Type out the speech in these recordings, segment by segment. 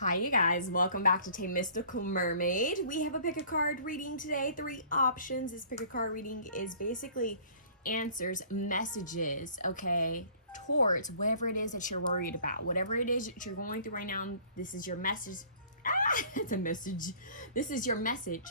Hi you guys, welcome back to Mystical Mermaid. We have a pick a card reading today, 3 options. This pick a card reading is basically answers, messages, okay, towards whatever it is that you're worried about. Whatever it is that you're going through right now, this is your message. It's a message. This is your message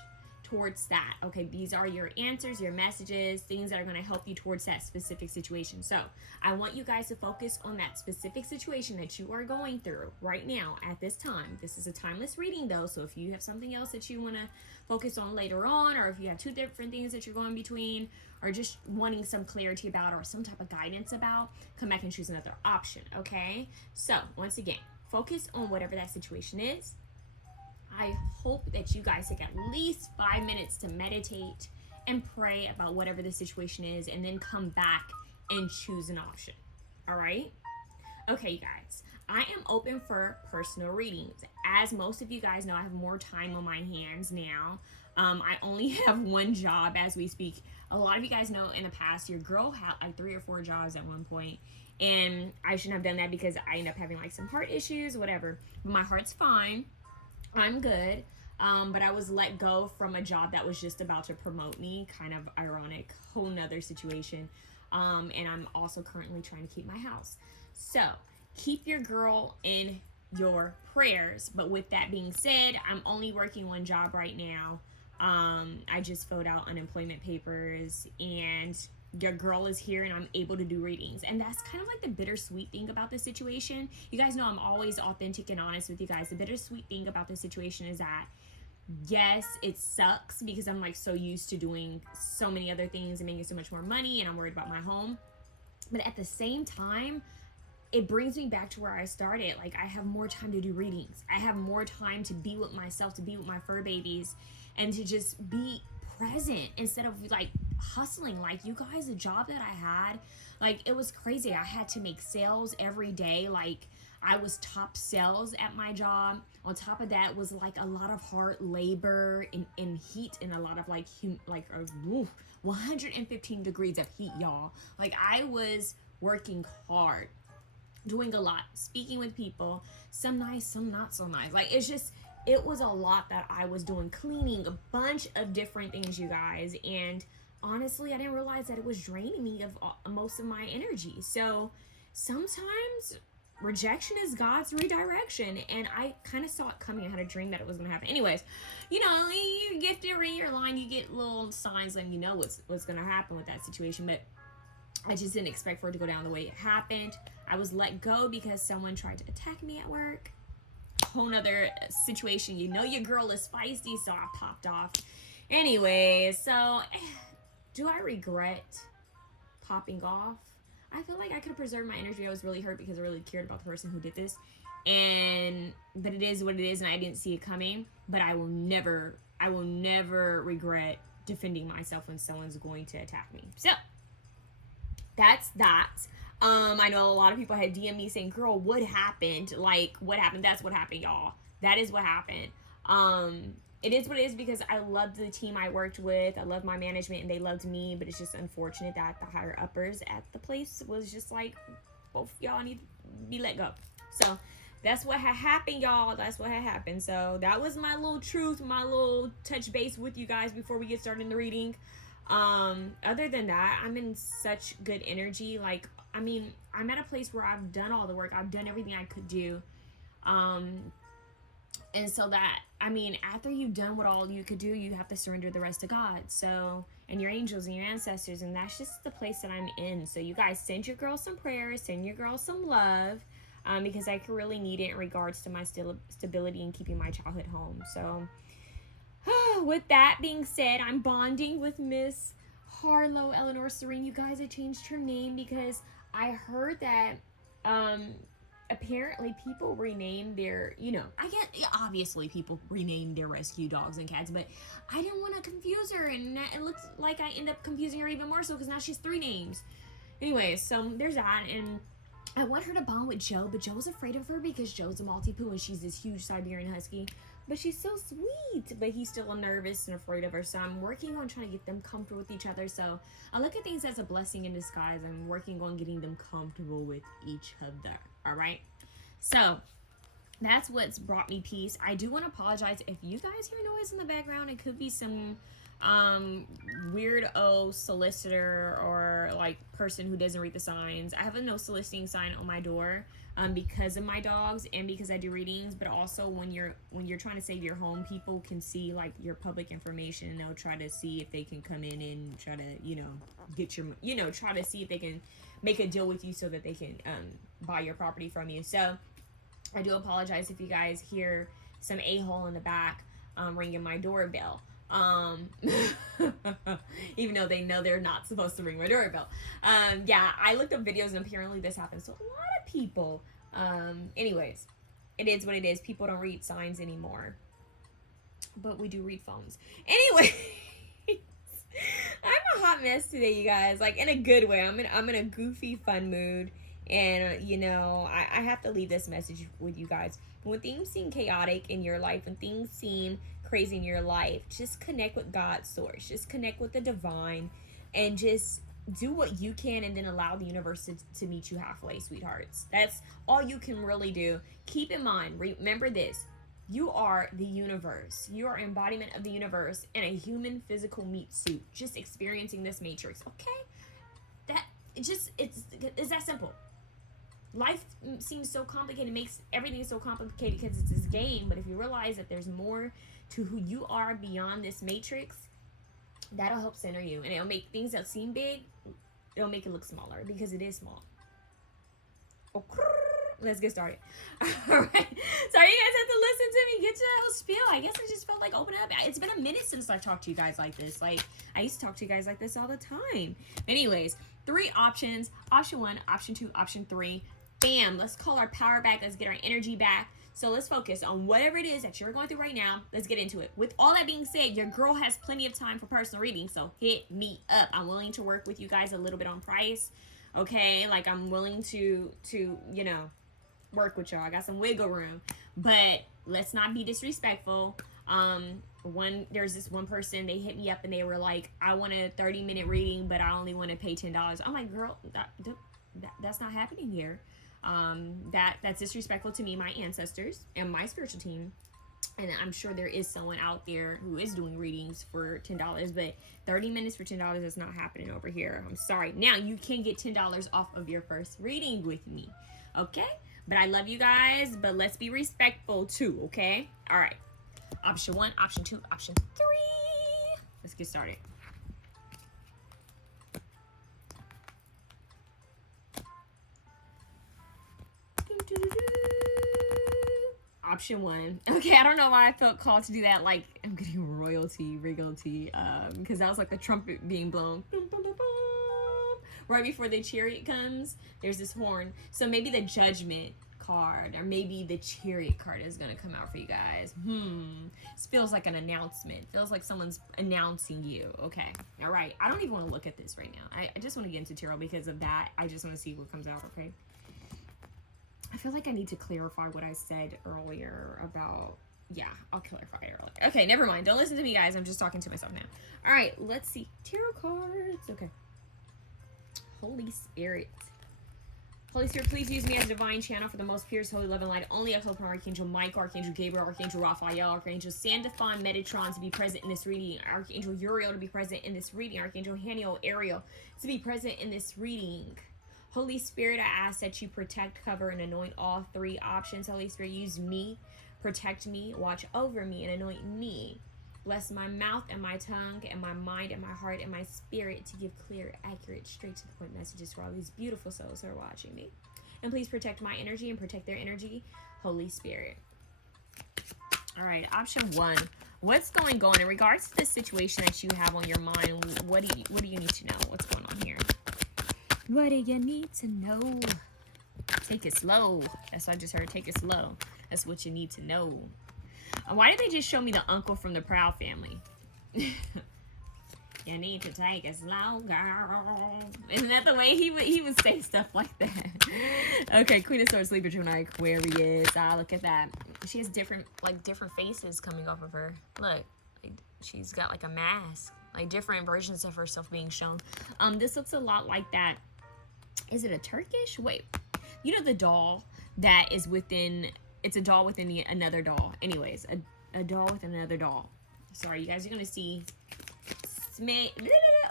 towards that. Okay, these are your answers, your messages, things that are going to help you towards that specific situation. So I want you guys to focus on that specific situation that you are going through right now at this time. This is a timeless reading though, so if you have something else that you want to focus on later on, or if you have 2 different things that you're going between, or just wanting some clarity about or some type of guidance about, come back and choose another option. Okay, so once again, focus on whatever that situation is. I hope that you guys take at least 5 minutes to meditate and pray about whatever the situation is, and then come back and choose an option. All right? Okay, you guys. I am open for personal readings. As most of you guys know, I have more time on my hands now. I only have 1 job as we speak. A lot of you guys know in the past, your girl had like 3 or 4 jobs at one point, and I shouldn't have done that because I ended up having like some heart issues, whatever. But my heart's fine. I'm good, but I was let go from a job that was just about to promote me. Kind of ironic, whole nother situation. And I'm also currently trying to keep my house. So keep your girl in your prayers. But with that being said, I'm only working 1 job right now. I just filled out unemployment papers, and your girl is here and I'm able to do readings. And that's kind of like the bittersweet thing about this situation. You guys know I'm always authentic and honest with you guys. The bittersweet thing about this situation is that, yes, it sucks because I'm like so used to doing so many other things and making so much more money, and I'm worried about my home. But at the same time, it brings me back to where I started. Like, I have more time to do readings. I have more time to be with myself, to be with my fur babies, and to just be present instead of like hustling. Like, you guys, the job that I had, like, it was crazy. I had to make sales every day. Like, I was top sales at my job. On top of that was like a lot of hard labor and heat, and a lot of like 115 degrees of heat, y'all. Like, I was working hard, doing a lot, speaking with people, some nice, some not so nice. Like, it was a lot that I was doing, cleaning, a bunch of different things, you guys. And honestly, I didn't realize that it was draining me of most of my energy. So sometimes rejection is God's redirection, and I kind of saw it coming. I had a dream that it was going to happen. Anyways, you know, you get to read your line, you get little signs letting you know what's going to happen with that situation. But I just didn't expect for it to go down the way it happened. I was let go because someone tried to attack me at work. Whole nother situation. You know your girl is feisty, so I popped off. Anyway, so do I regret popping off? I feel like I could have preserved my energy. I was really hurt because I really cared about the person who did this. But it is what it is, and I didn't see it coming. But I will never regret defending myself when someone's going to attack me. So that's that. I know a lot of people had DM me saying, girl, what happened? Like, what happened? That's what happened, y'all. That is what happened. It is what it is because I loved the team I worked with. I loved my management and they loved me, but it's just unfortunate that the higher uppers at the place was just like, both y'all need to be let go. So that's what had happened, y'all. That's what had happened. So that was my little truth, my little touch base with you guys before we get started in the reading. Other than that, I'm in such good energy. Like, I mean, I'm at a place where I've done all the work. I've done everything I could do. And so that, I mean, after you've done what all you could do, you have to surrender the rest to God. So, and your angels and your ancestors. And that's just the place that I'm in. So you guys, send your girl some prayers, send your girl some love, because I could really need it in regards to my stability and keeping my childhood home. So with that being said, I'm bonding with Miss Harlow Eleanor Serene. You guys, I changed her name because I heard that apparently people rename their, you know, I get, obviously people rename their rescue dogs and cats, but I didn't want to confuse her, and it looks like I end up confusing her even more so because now she has 3 names. Anyways, so there's that, and I want her to bond with Joe, but Joe's afraid of her because Joe's a Maltipoo and she's this huge Siberian Husky. But she's so sweet, but he's still nervous and afraid of her. So I'm working on trying to get them comfortable with each other. So I look at things as a blessing in disguise. I'm working on getting them comfortable with each other. All right. So that's what's brought me peace. I do want to apologize if you guys hear noise in the background. It could be some weirdo solicitor or like person who doesn't read the signs. I have a no soliciting sign on my door because of my dogs and because I do readings, but also when you're trying to save your home, people can see like your public information and they'll try to see if they can come in and try to, get your, try to see if they can make a deal with you so that they can buy your property from you. So I do apologize if you guys hear some a-hole in the back ringing my doorbell. Even though they know they're not supposed to ring my doorbell. Yeah, I looked up videos and apparently this happens to a lot of people. Anyways, it is what it is. People don't read signs anymore. But we do read phones. Anyway, I'm a hot mess today, you guys. Like, in a good way. I'm in a goofy, fun mood. And, I have to leave this message with you guys. When things seem chaotic in your life, when things seem crazy in your life, just connect with God's source. Just connect with the divine and just do what you can and then allow the universe to meet you halfway, sweethearts. That's all you can really do. Keep in mind, remember this. You are the universe. You are embodiment of the universe in a human physical meat suit, just experiencing this matrix, okay? It's that simple. Life seems so complicated. It makes everything so complicated because it's this game. But if you realize that there's more to who you are beyond this matrix, that'll help center you. And it'll make things that seem big, it'll make it look smaller because it is small. Okay. Let's get started. All right. Sorry you guys have to listen to me get to that whole spiel. I guess I just felt like opening up. It's been a minute since I talked to you guys like this. Like, I used to talk to you guys like this all the time. Anyways, 3 options. Option 1, option 2, option 3. Bam, let's call our power back. Let's get our energy back. So let's focus on whatever it is that you're going through right now. Let's get into it. With all that being said, your girl has plenty of time for personal reading, so hit me up. I'm willing to work with you guys a little bit on price, okay? Like, I'm willing to work with y'all. I got some wiggle room, but let's not be disrespectful. There's this one person, they hit me up and they were like, I want a 30-minute reading, but I only want to pay $10. I'm like, girl, that's not happening here. That's disrespectful to me, my ancestors, and my spiritual team. And I'm sure there is someone out there who is doing readings for $10, but 30 minutes for $10 is not happening over here. I'm sorry. Now, you can get $10 off of your first reading with me, okay? But I love you guys, but let's be respectful too, okay? All right. Option 1, option 2, option 3. Let's get started. Option 1. Okay, I don't know why I felt called to do that. Like, I'm getting royalty, because that was like the trumpet being blown. Boom, boom, boom, boom. Right before the chariot comes, there's this horn. So maybe the judgment card, or maybe the chariot card is gonna come out for you guys. This feels like an announcement. Feels like someone's announcing you. Okay, all right. I don't even want to look at this right now. I just want to get into tarot because of that. I just want to see what comes out. Okay. I feel like I need to clarify what I said earlier about, yeah, I'll clarify it earlier. Okay, never mind. Don't listen to me, guys. I'm just talking to myself now. All right, let's see. Tarot cards. Okay. Holy Spirit. Holy Spirit, please use me as a divine channel for the most purest, holy, love, and light. Only uphold from Archangel Michael, Archangel Gabriel, Archangel Raphael, Archangel Sandalphon, Metatron to be present in this reading. Archangel Uriel to be present in this reading. Archangel Haniel, Ariel to be present in this reading. Holy Spirit, I ask that you protect, cover, and anoint all 3 options. Holy Spirit, use me, protect me, watch over me, and anoint me. Bless my mouth and my tongue and my mind and my heart and my spirit to give clear, accurate, straight to the point messages for all these beautiful souls who are watching me. And please protect my energy and protect their energy, Holy Spirit. All right, option 1. What's going on in regards to the situation that you have on your mind? What do you need to know? What's going on here? What do you need to know? Take it slow. That's what I just heard. Take it slow. That's what you need to know. Why did they just show me the uncle from the Proud family? You need to take it slow, girl. Isn't that the way he would say stuff like that? Okay, Queen of Swords, Libra, Gemini, Aquarius. Look at that. She has different faces coming off of her. Look, she's got like a mask, like different versions of herself being shown. This looks a lot like that. Is it a Turkish? Wait, you know the doll that is within It's a doll with another doll. Anyways, a doll with another doll. Sorry, you guys are going to see smage.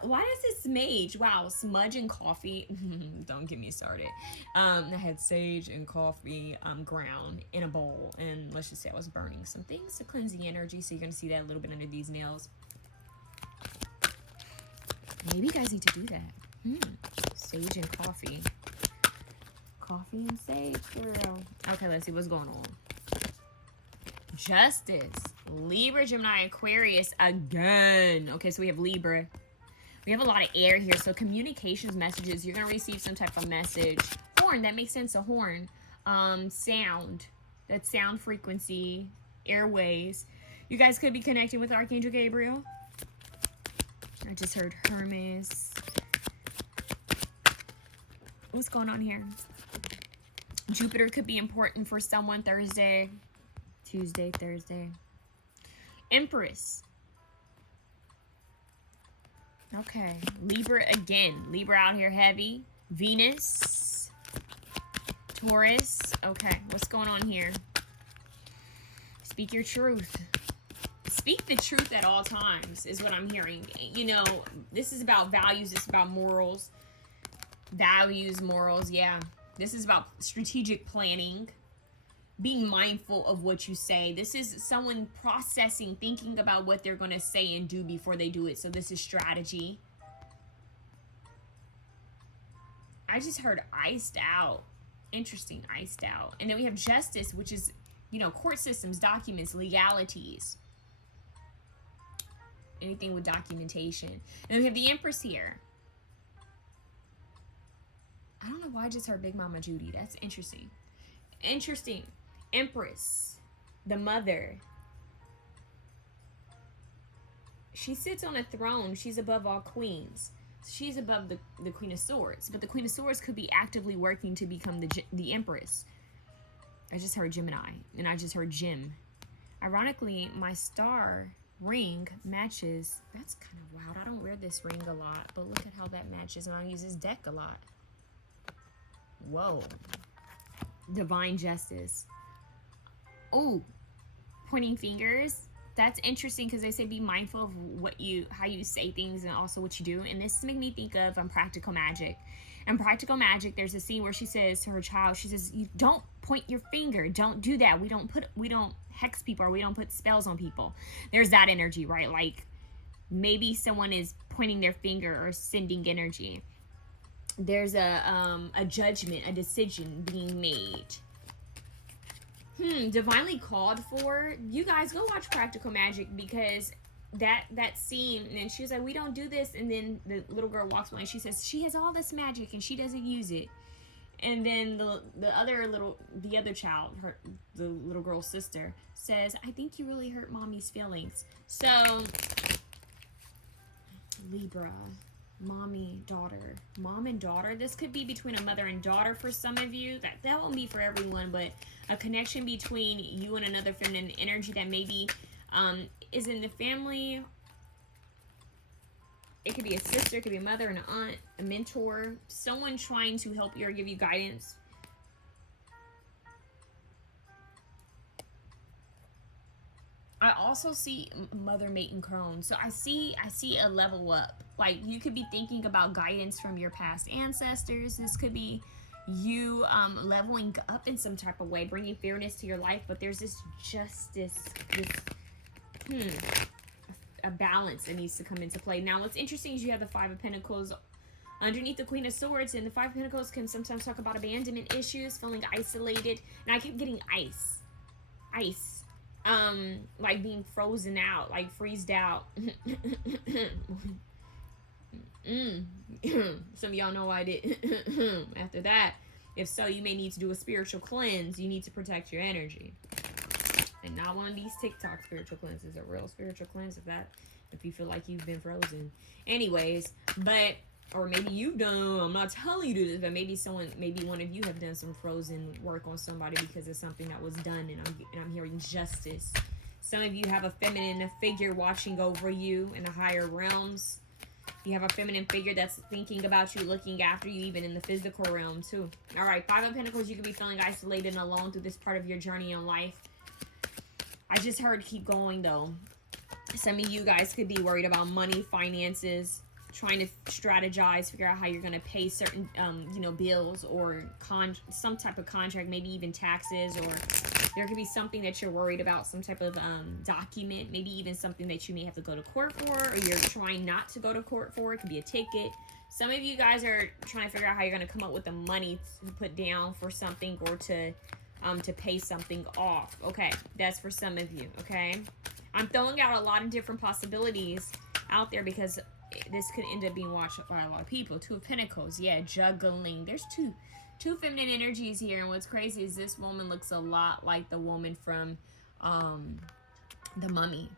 Why does it smage? Wow, smudge and coffee. Don't get me started. I had sage and coffee ground in a bowl. And let's just say I was burning some things to cleanse the energy. So you're going to see that a little bit under these nails. Maybe you guys need to do that. Sage and coffee. Coffee and sage, girl. Okay, let's see what's going on. Justice. Libra, Gemini, Aquarius again. Okay, so we have Libra. We have a lot of air here. So communications messages. You're going to receive some type of message. Horn. That makes sense. A horn. Sound. That's sound frequency. Airways. You guys could be connecting with Archangel Gabriel. I just heard Hermes. What's going on here? Jupiter could be important for someone Thursday, Tuesday, Thursday. Empress. Okay. Libra again. Libra out here heavy. Venus. Taurus. Okay. What's going on here? Speak your truth. Speak the truth at all times is what I'm hearing. You know, this is about values. This is about morals. Values, morals, yeah. This is about strategic planning. Being mindful of what you say. This is someone processing, thinking about what they're going to say and do before they do it. So this is strategy. I just heard iced out. Interesting, iced out. And then we have justice, which is, you know, court systems, documents, legalities. Anything with documentation. And then we have the Empress here. I don't know why I just heard Big Mama Judy. That's interesting. Interesting. Empress. The mother. She sits on a throne. She's above all queens. She's above the Queen of Swords. But the Queen of Swords could be actively working to become the Empress. I just heard Gemini. And I just heard Gem. Ironically, my star ring matches. That's kind of wild. I don't wear this ring a lot. But look at how that matches. And I use this deck a lot. Whoa. Divine justice. Oh, pointing fingers. That's interesting because they say be mindful of how you say things and also what you do. And this makes me think of Practical Magic. In Practical Magic, there's a scene where she says to her child, she says, "You don't point your finger. Don't do that. We don't hex people, or we don't put spells on people." There's that energy, right? Like maybe someone is pointing their finger or sending energy. There's a judgment, a decision being made. Divinely called for. You guys go watch Practical Magic, because that scene, and then she was like, "We don't do this," and then the little girl walks by and she says she has all this magic and she doesn't use it. And then the other child, the little girl's sister, says, "I think you really hurt mommy's feelings." So Libra. Mommy, daughter, mom and daughter. This could be between a mother and daughter for some of you. That won't be for everyone, but a connection between you and another feminine energy that maybe is in the family. It could be a sister, it could be a mother, an aunt, a mentor, someone trying to help you or give you guidance. I also see mother, mate, and crone. So I see a level up. Like you could be thinking about guidance from your past ancestors. This could be you leveling up in some type of way, bringing fairness to your life. But there's this justice, a balance that needs to come into play. Now, what's interesting is you have the Five of Pentacles underneath the Queen of Swords, and the Five of Pentacles can sometimes talk about abandonment issues, feeling isolated. And I kept getting ice. Like being frozen out, like freezed out. Some of y'all know I did. After that, if so, you may need to do a spiritual cleanse. You need to protect your energy, and not one of these TikTok spiritual cleanses. A real spiritual cleanse, if you feel like you've been frozen. Anyways, or maybe you've done, I'm not telling you to do this, but maybe one of you have done some frozen work on somebody because of something that was done, and I'm hearing justice. Some of you have a feminine figure watching over you in the higher realms. You have a feminine figure that's thinking about you, looking after you, even in the physical realm, too. All right, Five of Pentacles, you could be feeling isolated and alone through this part of your journey in life. I just heard keep going, though. Some of you guys could be worried about money, finances, trying to strategize, figure out how you're going to pay certain, you know, bills or some type of contract, maybe even taxes, or there could be something that you're worried about, some type of document, maybe even something that you may have to go to court for, or you're trying not to go to court for. It could be a ticket. Some of you guys are trying to figure out how you're going to come up with the money to put down for something, or to pay something off. Okay, that's for some of you, okay? I'm throwing out a lot of different possibilities out there because this could end up being watched by a lot of people. Two of Pentacles, yeah, juggling. There's two feminine energies here, and what's crazy is this woman looks a lot like the woman from The Mummy.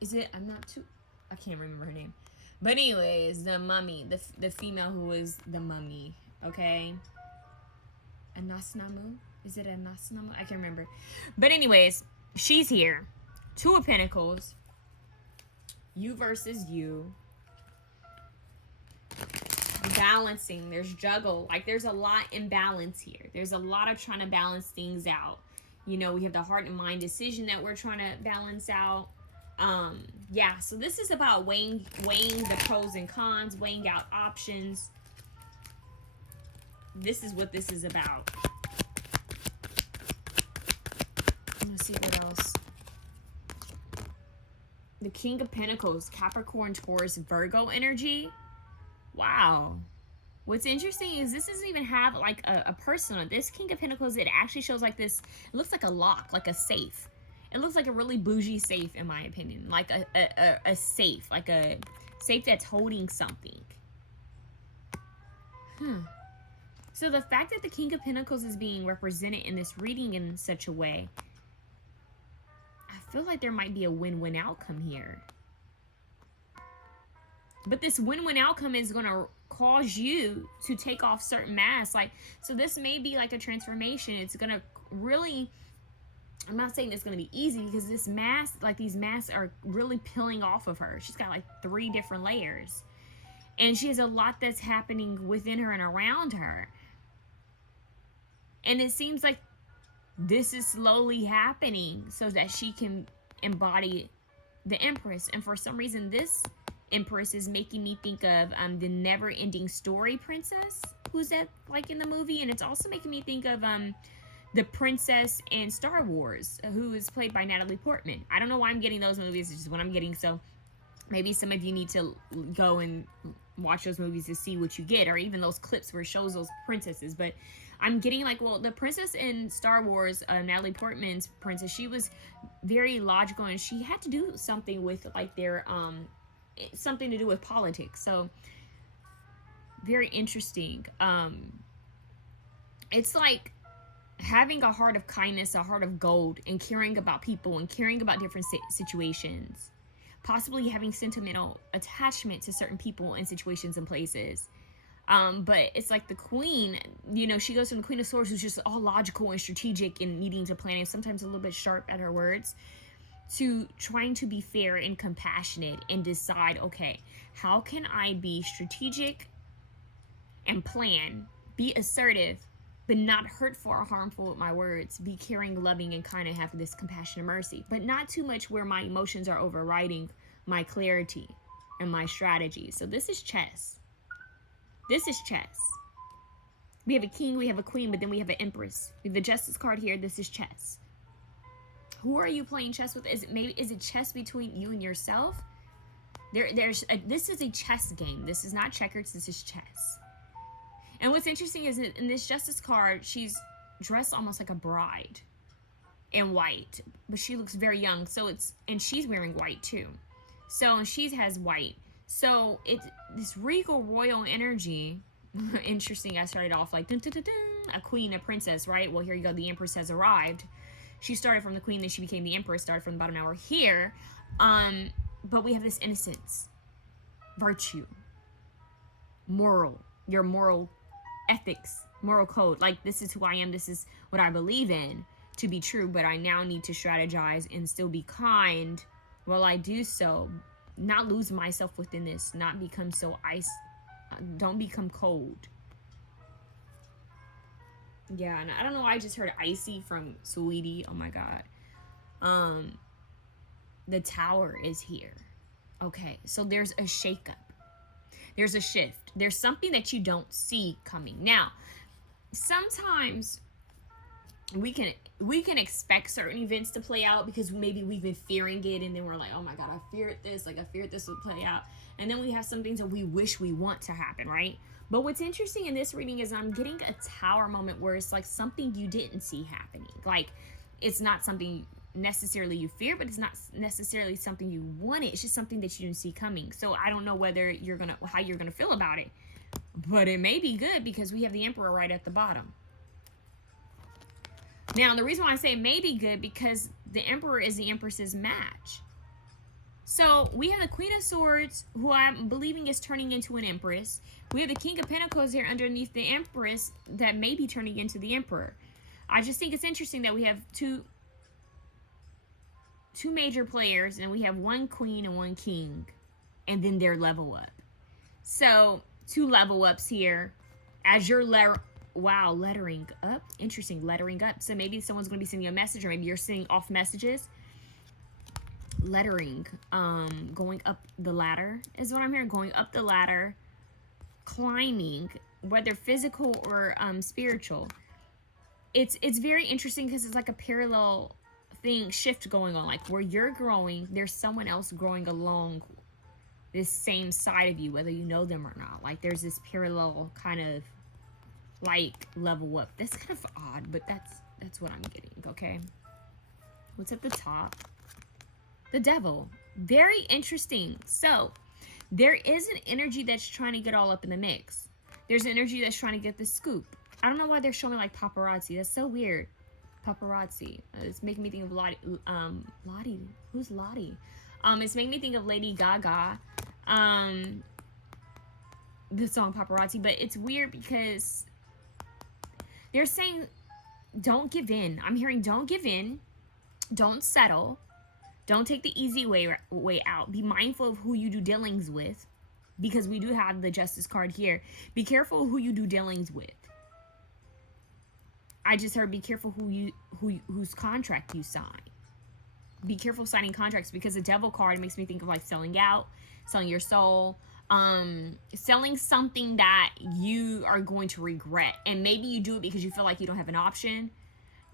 Is it? I can't remember her name. But anyways, The Mummy, the female who is the mummy, okay? Anasnamu? Is it Anasnamu? I can't remember. But anyways, she's here. Two of Pentacles. You versus you. Balancing. There's juggle. Like, there's a lot in balance here. There's a lot of trying to balance things out. You know, we have the heart and mind decision that we're trying to balance out. Yeah, so this is about weighing the pros and cons, weighing out options. This is what this is about. Let's see what else. The King of Pentacles, Capricorn, Taurus, Virgo energy. Wow. What's interesting is this doesn't even have like a person on this King of Pentacles. It actually shows like this. It looks like a lock, like a safe. It looks like a really bougie safe, in my opinion. Like a safe, like a safe that's holding something. So the fact that the King of Pentacles is being represented in this reading in such a way, I feel like there might be a win-win outcome here. But this win-win outcome is going to cause you to take off certain masks. Like, so this may be like a transformation. It's going to really, I'm not saying it's going to be easy, because this mask, like these masks are really peeling off of her. She's got like 3 different layers. And she has a lot that's happening within her and around her. And it seems like this is slowly happening so that she can embody the Empress. And for some reason, this Empress is making me think of the Never-Ending Story princess, who's at like in the movie. And it's also making me think of the princess in Star Wars, who is played by Natalie Portman. I don't know why I'm getting those movies. It's just what I'm getting. So maybe some of you need to go and watch those movies to see what you get, or even those clips where it shows those princesses. But I'm getting like, well, the princess in Star Wars, Natalie Portman's princess, she was very logical, and she had to do something with like their something to do with politics. So very interesting. It's like having a heart of kindness, a heart of gold, and caring about people and caring about different situations. Possibly having sentimental attachment to certain people and situations and places. But it's like the Queen, you know, she goes from the Queen of Swords, who's just all logical and strategic and needing to plan, and sometimes a little bit sharp at her words, to trying to be fair and compassionate and decide, okay, how can I be strategic and plan, be assertive, but not hurtful or harmful with my words, be caring, loving, and kind of have this compassion and mercy, but not too much where my emotions are overriding my clarity and my strategy. So this is chess. This is chess. We have a king, we have a queen, but then we have an empress. We have the Justice card here. This is chess. Who are you playing chess with? Is it chess between you and yourself? This is a chess game. This is not checkers. This is chess. And what's interesting is that in this Justice card, she's dressed almost like a bride in white, but she looks very young. So and she's wearing white too. So, and she has white. So it's this regal royal energy. Interesting. I started off like dun, dun, dun, dun, a queen, a princess, right? Well, here you go. The Empress has arrived. She started from the queen, then she became the Empress. Started from the bottom. Now we're here. But we have this innocence, virtue, your moral ethics, moral code. Like, this is who I am. This is what I believe in to be true. But I now need to strategize and still be kind while I do so. not lose myself within this, not become so don't become cold. Yeah, and I don't know why I just heard icy from Sweetie. Oh my God. The Tower is here. Okay, so there's a shakeup. There's a shift. There's something that you don't see coming. Now, sometimes we can expect certain events to play out because maybe we've been fearing it, and then we're like, oh my God, I feared this. Like, I feared this would play out. And then we have some things that we wish we want to happen, right? But what's interesting in this reading is I'm getting a Tower moment where it's like something you didn't see happening. Like, it's not something necessarily you fear, but it's not necessarily something you wanted. It's just something that you didn't see coming. So I don't know whether how you're gonna feel about it, but it may be good because we have the Emperor right at the bottom. Now, the reason why I say it may be good because the Emperor is the Empress's match. So we have the Queen of Swords, who I'm believing is turning into an Empress. We have the King of Pentacles here underneath the Empress that may be turning into the Emperor. I just think it's interesting that we have two major players, and we have one queen and one king, and then their level up. So 2 level ups here as you're lettering up. Interesting, lettering up. So maybe someone's going to be sending you a message, or maybe you're sending off messages. Lettering, going up the ladder is what I'm hearing. Going up the ladder, climbing, whether physical or spiritual. It's very interesting because it's like a parallel shift going on. Like, where you're growing, there's someone else growing along this same side of you, whether you know them or not. Like, there's this parallel kind of like level up. That's kind of odd, but that's what I'm getting. Okay, what's at the top? The Devil. Very interesting. So there is an energy that's trying to get all up in the mix. There's an energy that's trying to get the scoop. I don't know why they're showing like paparazzi. That's so weird. Paparazzi. It's making me think of Lottie. Who's Lottie? It's making me think of Lady Gaga. The song Paparazzi. But it's weird because they're saying don't give in. I'm hearing don't give in. Don't settle. Don't take the easy way out. Be mindful of who you do dealings with, because we do have the Justice card here. Be careful who you do dealings with. I just heard be careful whose contract you sign. Be careful signing contracts, because the Devil card makes me think of like selling out, selling your soul, selling something that you are going to regret. And maybe you do it because you feel like you don't have an option.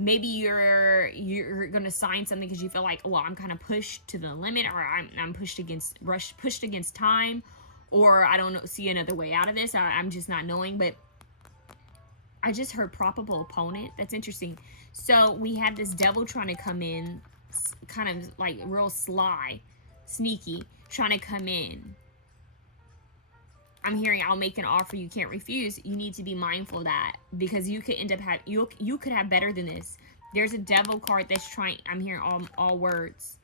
Maybe you're gonna sign something because you feel like, well, I'm kind of pushed to the limit, or I'm pushed against time, or I don't see another way out of this. I'm just not knowing. But I just heard probable opponent. That's interesting. So we have this Devil trying to come in, kind of like real sly, sneaky, trying to come in. I'm hearing I'll make an offer you can't refuse. You need to be mindful of that, because you could end up you could have better than this. There's a Devil card that's trying. I'm hearing all words.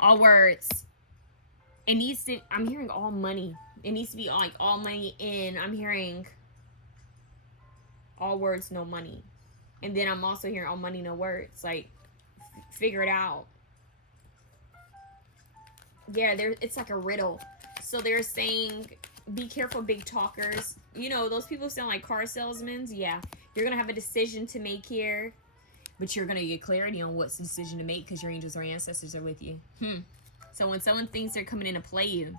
All words. It needs to. I'm hearing all money. It needs to be like all money in. I'm hearing all words, no money. And then I'm also hearing all money, no words. Like, figure it out. Yeah, it's like a riddle. So they're saying, be careful, big talkers. You know, those people sound like car salesmen. Yeah, you're going to have a decision to make here, but you're going to get clarity on what's the decision to make, because your angels or ancestors are with you. So when someone thinks they're coming in to play you,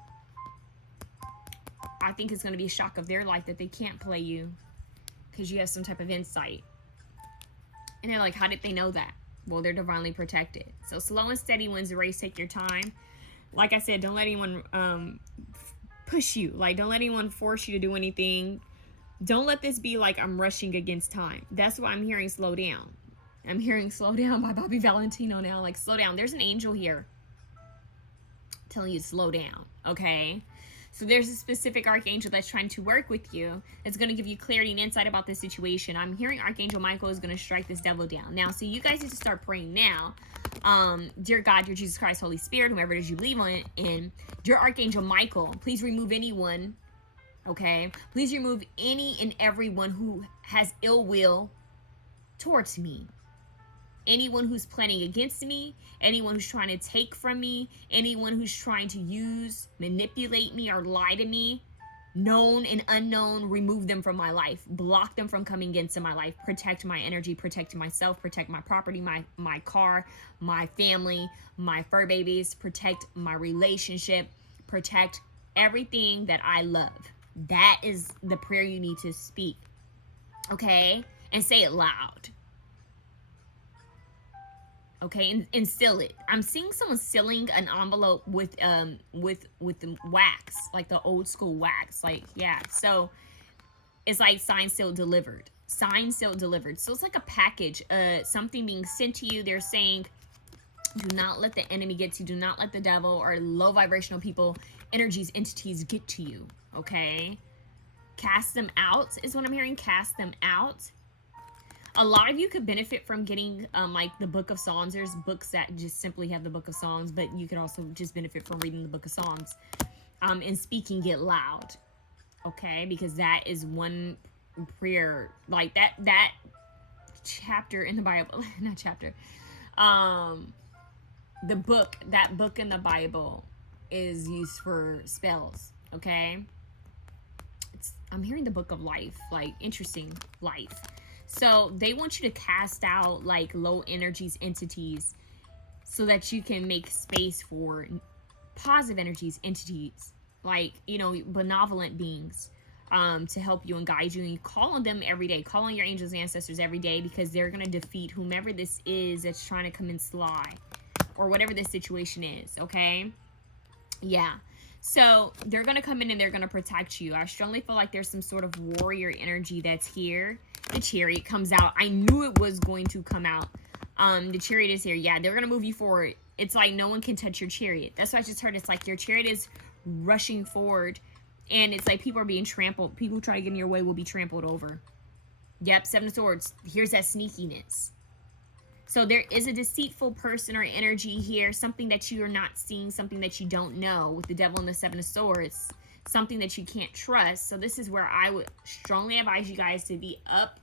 I think it's going to be a shock of their life that they can't play you, because you have some type of insight. And they're like, how did they know that? Well, they're divinely protected. So slow and steady wins the race. Take your time. Like I said, don't let anyone push you. Like, don't let anyone force you to do anything. Don't let this be like I'm rushing against time. That's why I'm hearing slow down. I'm hearing slow down by Bobby Valentino now. Like, slow down. There's an angel here telling you to slow down, okay? So there's a specific archangel that's trying to work with you. It's going to give you clarity and insight about this situation. I'm hearing Archangel Michael is going to strike this Devil down. Now, so you guys need to start praying now. Dear God, dear Jesus Christ, Holy Spirit, whoever it is you believe in, dear Archangel Michael, please remove anyone, okay? Please remove any and everyone who has ill will towards me. anyone who's planning against me, anyone who's trying to take from me, anyone who's trying to use, manipulate me, or lie to me, known and unknown, remove them from my life, block them from coming into my life, protect my energy, protect myself, protect my property, my car, my family, my fur babies, protect my relationship, protect everything that I love. That is the prayer you need to speak, okay? And say it loud. Okay, and seal it. I'm seeing someone sealing an envelope with the wax, like the old school wax. Like, yeah. So it's like signed, sealed, delivered. Signed, sealed, delivered. So it's like a package, something being sent to you. They're saying, do not let the enemy get to you. Do not let the devil or low vibrational people, energies, entities get to you. Okay? Cast them out is what I'm hearing. Cast them out. A lot of you could benefit from getting like the Book of Psalms. There's books that just simply have the Book of Psalms, but you could also just benefit from reading the Book of Psalms and speaking it loud, okay? Because that is one prayer, like that chapter in the Bible, not chapter, that book in the Bible is used for spells, okay? I'm hearing the Book of Life, like interesting life. So they want you to cast out like low energies, entities, so that you can make space for positive energies, entities, like, you know, benevolent beings, to help you and guide you. And you call on them every day. Call on your angels and ancestors every day, because they're going to defeat whomever this is that's trying to come in sly, or whatever this situation is, okay? Yeah. So they're going to come in and they're going to protect you. I strongly feel like there's some sort of warrior energy that's here. The Chariot comes out. I knew it was going to come out. The Chariot is here. Yeah, they're going to move you forward. It's like no one can touch your chariot. That's what I just heard. It's like your chariot is rushing forward, and it's like people are being trampled. People who try to get in your way will be trampled over. Yep, Seven of Swords. Here's that sneakiness. So there is a deceitful person or energy here, something that you are not seeing, something that you don't know, with the Devil and the Seven of Swords, something that you can't trust. So this is where I would strongly advise you guys to be up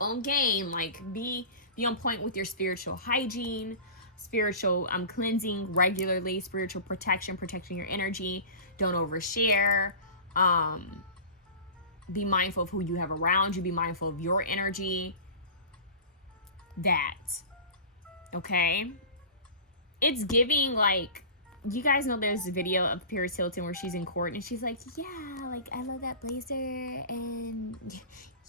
on game, like be on point with your spiritual hygiene, spiritual cleansing regularly, spiritual protection, protecting your energy. Don't overshare. Be mindful of who you have around you. Be mindful of your energy. That, okay? It's giving, like, you guys know there's a video of Paris Hilton where she's in court and she's like, yeah, like, I love that blazer, and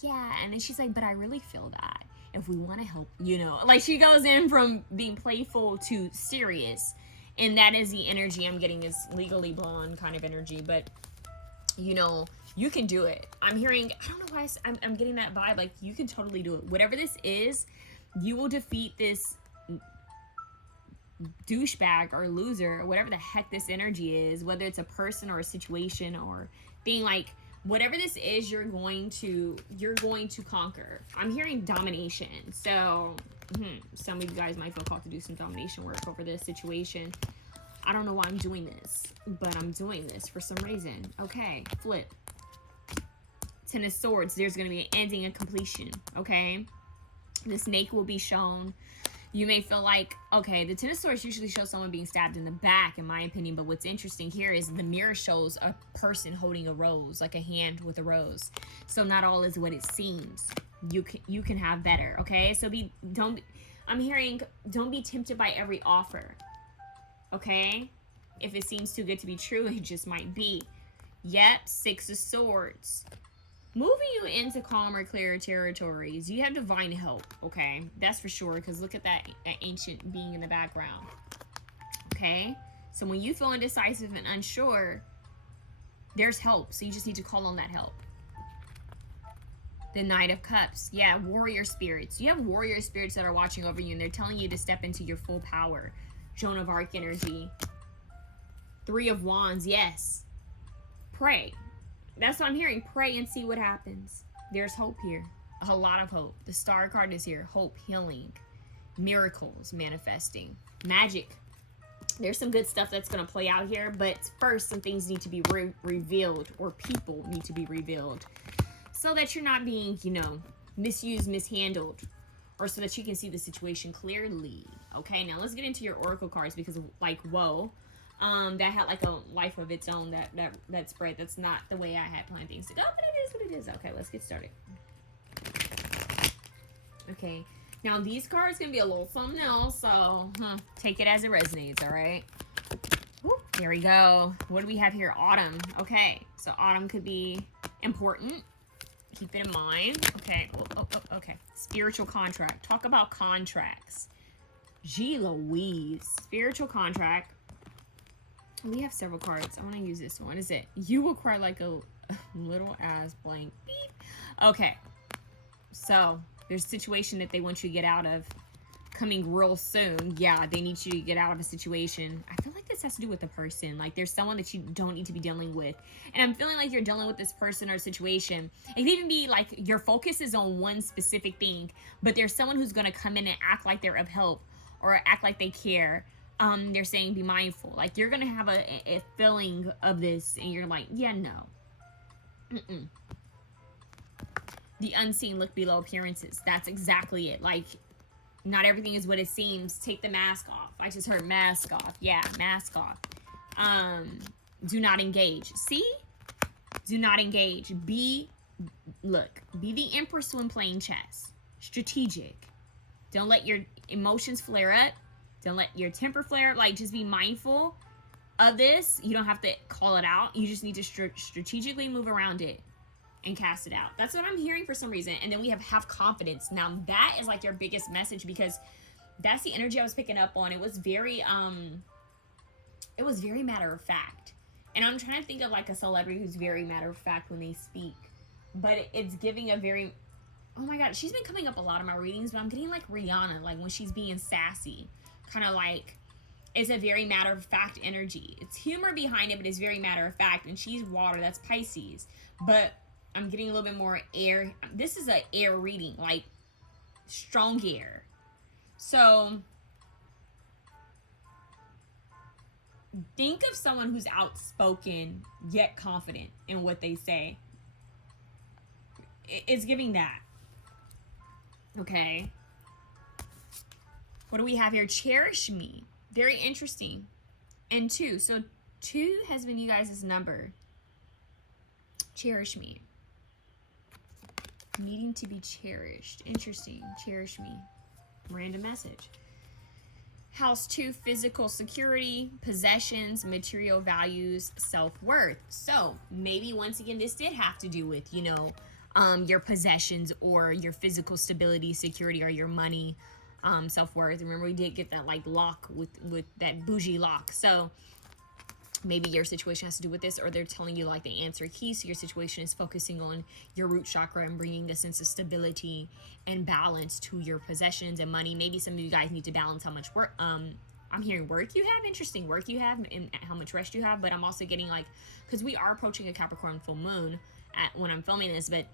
yeah, and then she's like, but I really feel that if we want to help, you know, like, she goes in from being playful to serious, and that is the energy I'm getting, is Legally Blonde kind of energy. But, you know, you can do it. I'm hearing, I don't know why I'm getting that vibe, like, you can totally do it. Whatever this is, you will defeat this douchebag or loser, or whatever the heck this energy is, whether it's a person or a situation or thing, like, whatever this is, you're going to conquer. I'm hearing domination. So some of you guys might feel called to do some domination work over this situation. I don't know why I'm doing this, but I'm doing this for some reason. Okay, flip. Ten of Swords. There's going to be an ending and completion, okay? The snake will be shown. You may feel like, okay, the Ten of Swords usually shows someone being stabbed in the back, in my opinion. But what's interesting here is the mirror shows a person holding a rose, like a hand with a rose. So not all is what it seems. You can have better, okay? So I'm hearing, don't be tempted by every offer, okay? If it seems too good to be true, it just might be. Yep, Six of Swords. Moving you into calmer, clearer territories. You have divine help, okay? That's for sure, because look at that ancient being in the background, okay? So when you feel indecisive and unsure, there's help. So you just need to call on that help. The Knight of Cups. Yeah, warrior spirits. You have warrior spirits that are watching over you, and they're telling you to step into your full power. Joan of Arc energy. Three of Wands. Yes. Pray. That's what I'm hearing. Pray and see what happens. There's hope here. A lot of hope. The Star card is here. Hope, healing, miracles manifesting, magic. There's some good stuff that's going to play out here. But first, some things need to be revealed, or people need to be revealed, so that you're not being, you know, misused, mishandled, or so that you can see the situation clearly. Okay, now let's get into your oracle cards, because like, whoa, that had like a life of its own, that spread. That's not the way I had planned things to go, but it is what it is. Okay, let's get started. Okay, now these cards can be a little something else, so take it as it resonates. All right. Whoop, there we go. What do we have here? Autumn. Okay, so autumn could be important. Keep it in mind. Okay. Okay. Spiritual contract. Talk about contracts. Gee Louise. Spiritual contract. We have several cards. I want to use this one. Is it? You will cry like a little ass blank. Beep. Okay. So there's a situation that they want you to get out of coming real soon. Yeah, they need you to get out of a situation. I feel like this has to do with the person. Like there's someone that you don't need to be dealing with. And I'm feeling like you're dealing with this person or situation. It can even be like your focus is on one specific thing, but there's someone who's going to come in and act like they're of help or act like they care. They're saying be mindful. Like you're going to have a feeling of this and you're like, yeah, no. The unseen look below appearances. That's exactly it. Like, not everything is what it seems. Take the mask off. I just heard mask off. Yeah, mask off. Do not engage. See? Do not engage. Be the empress when playing chess. Strategic. Don't let your emotions flare up. Don't let your temper flare up. Like, just be mindful of this. You don't have to call it out. You just need to strategically move around it and cast it out. That's what I'm hearing for some reason. And then we have confidence. Now that is like your biggest message, because that's the energy I was picking up on. It was very matter of fact. And I'm trying to think of like a celebrity who's very matter of fact when they speak, but it's giving a very, oh my God, she's been coming up a lot of my readings, but I'm getting like Rihanna, like when she's being sassy, kind of like, it's a very matter of fact energy. It's humor behind it, but it's very matter of fact. And she's water, that's Pisces. But I'm getting a little bit more air. This is an air reading, like strong air. So think of someone who's outspoken yet confident in what they say. It's giving that. Okay. What do we have here? Cherish me. Very interesting. And 2. So 2 has been you guys' number. Cherish me. Needing to be cherished. Interesting. Cherish me. Random message. House 2, physical security, possessions, material values, self-worth. So maybe once again, this did have to do with, you know, your possessions or your physical stability, security, or your money, self-worth. Remember, we did get that like lock with that bougie lock. So maybe your situation has to do with this, or they're telling you like the answer key. So your situation is focusing on your root chakra and bringing a sense of stability and balance to your possessions and money. Maybe some of you guys need to balance how much work, I'm hearing work you have, interesting work you have, and how much rest you have. But I'm also getting like, because we are approaching a Capricorn full moon when I'm filming this, but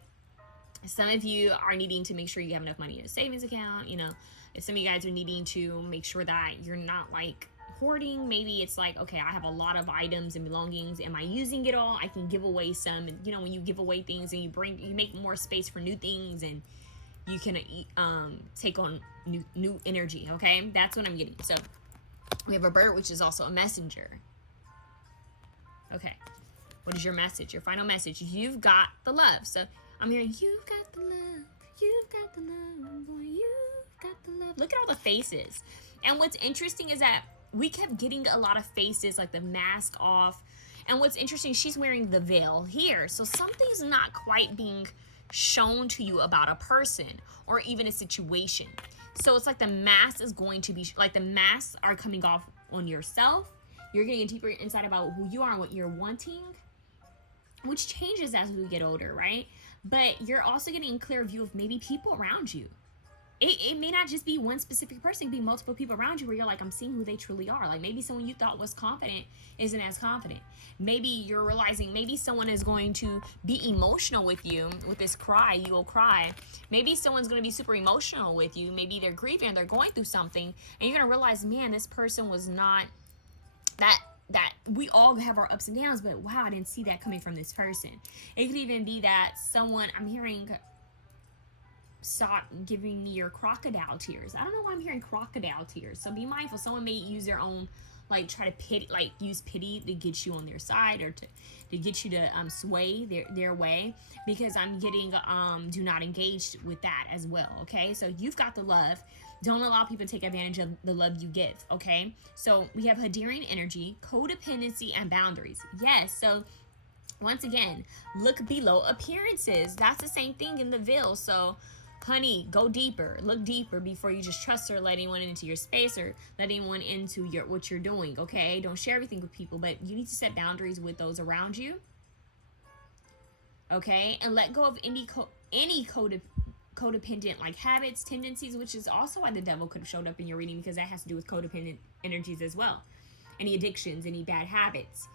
some of you are needing to make sure you have enough money in a savings account. You know, if some of you guys are needing to make sure that you're not like hoarding. Maybe it's like, okay, I have a lot of items and belongings. Am I using it all? I can give away some. And, you know, when you give away things and you make more space for new things, and you can take on new energy. Okay, that's what I'm getting. So we have a bird, which is also a messenger. Okay, what is your message? Your final message? You've got the love. So I'm hearing, you've got the love. You've got the love, boy. You've got the love. Look at all the faces. And what's interesting is that we kept getting a lot of faces, like the mask off. And what's interesting, she's wearing the veil here. So something's not quite being shown to you about a person or even a situation. So it's like the mask is going to be, like the masks are coming off on yourself. You're getting a deeper insight about who you are and what you're wanting, which changes as we get older, right? But you're also getting a clear view of maybe people around you. It may not just be one specific person, it can be multiple people around you where you're like, I'm seeing who they truly are. Like maybe someone you thought was confident isn't as confident. Maybe you're realizing maybe someone is going to be emotional with you with this cry, you will cry. Maybe someone's going to be super emotional with you. Maybe they're grieving, they're going through something, and you're going to realize, man, this person was not that we all have our ups and downs, but wow, I didn't see that coming from this person. It could even be that someone, I'm hearing stop giving me your crocodile tears. I don't know why I'm hearing crocodile tears. So be mindful. Someone may use their own, like, try to pity, like, use pity to get you on their side, or to get you to sway their way, because I'm getting do not engage with that as well. Okay, so you've got the love. Don't allow people to take advantage of the love you give. Okay, so we have Hadarian energy, codependency, and boundaries. Yes, so once again, look below appearances. That's the same thing in the veil. So honey, go deeper, look deeper before you just trust or let anyone into your space, or let anyone into what you're doing. Okay, don't share everything with people, but you need to set boundaries with those around you. Okay, and let go of any codependent like habits, tendencies, which is also why the devil could have showed up in your reading, because that has to do with codependent energies as well. Any addictions, any bad habits.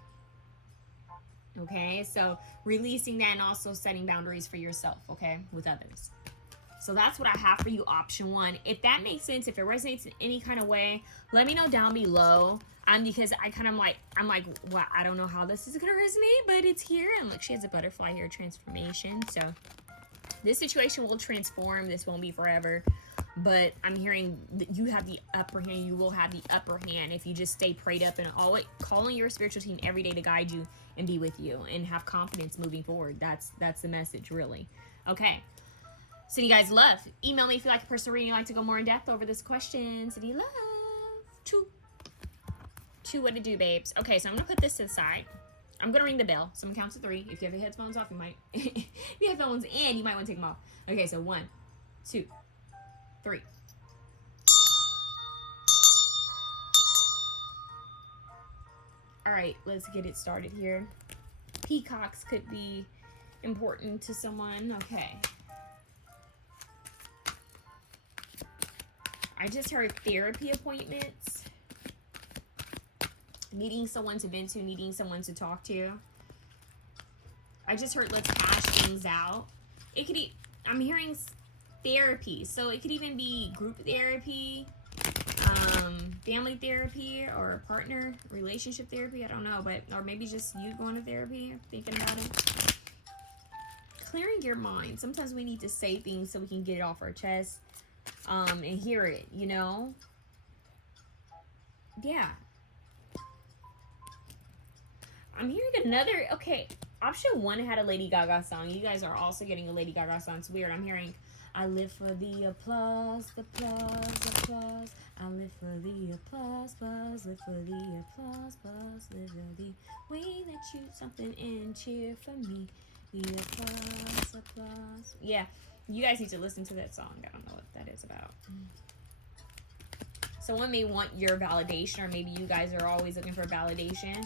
Okay, so releasing that, and also setting boundaries for yourself, okay, with others. So that's what I have for you, option 1. If that makes sense, if it resonates in any kind of way, let me know down below. Because I'm like, well, I don't know how this is gonna resonate, but it's here. And look, she has a butterfly here, transformation. So this situation will transform. This won't be forever. But I'm hearing that you have the upper hand. You will have the upper hand if you just stay prayed up and always calling your spiritual team every day to guide you and be with you and have confidence moving forward. That's the message, really. Okay. Sending you guys love. Email me if you like a personal reading, like to go more in depth over this question. Sending love. Two, what to do, babes. Okay, so I'm gonna put this to the side. I'm gonna ring the bell. So I'm gonna count to 3. If you have your headphones off, you might. If you have headphones in, you might want to take them off. Okay, so 1, 2, 3. All right, let's get it started here. Peacocks could be important to someone. Okay. I just heard therapy appointments. Needing someone to vent to, needing someone to talk to. I just heard let's hash things out. It could I'm hearing therapy. So it could even be group therapy, family therapy, or partner relationship therapy. I don't know, but or maybe just you going to therapy or thinking about it. Clearing your mind. Sometimes we need to say things so we can get it off our chest, and hear it, you know? Yeah. I'm hearing another, okay, option 1 had a Lady Gaga song. You guys are also getting a Lady Gaga song. It's weird. I'm hearing, I live for the applause, applause. I live for the applause, live for the applause, live for the way that you something and cheer for me. The applause. Yeah, you guys need to listen to that song. I don't know what that is about. Someone may want your validation, or maybe you guys are always looking for validation.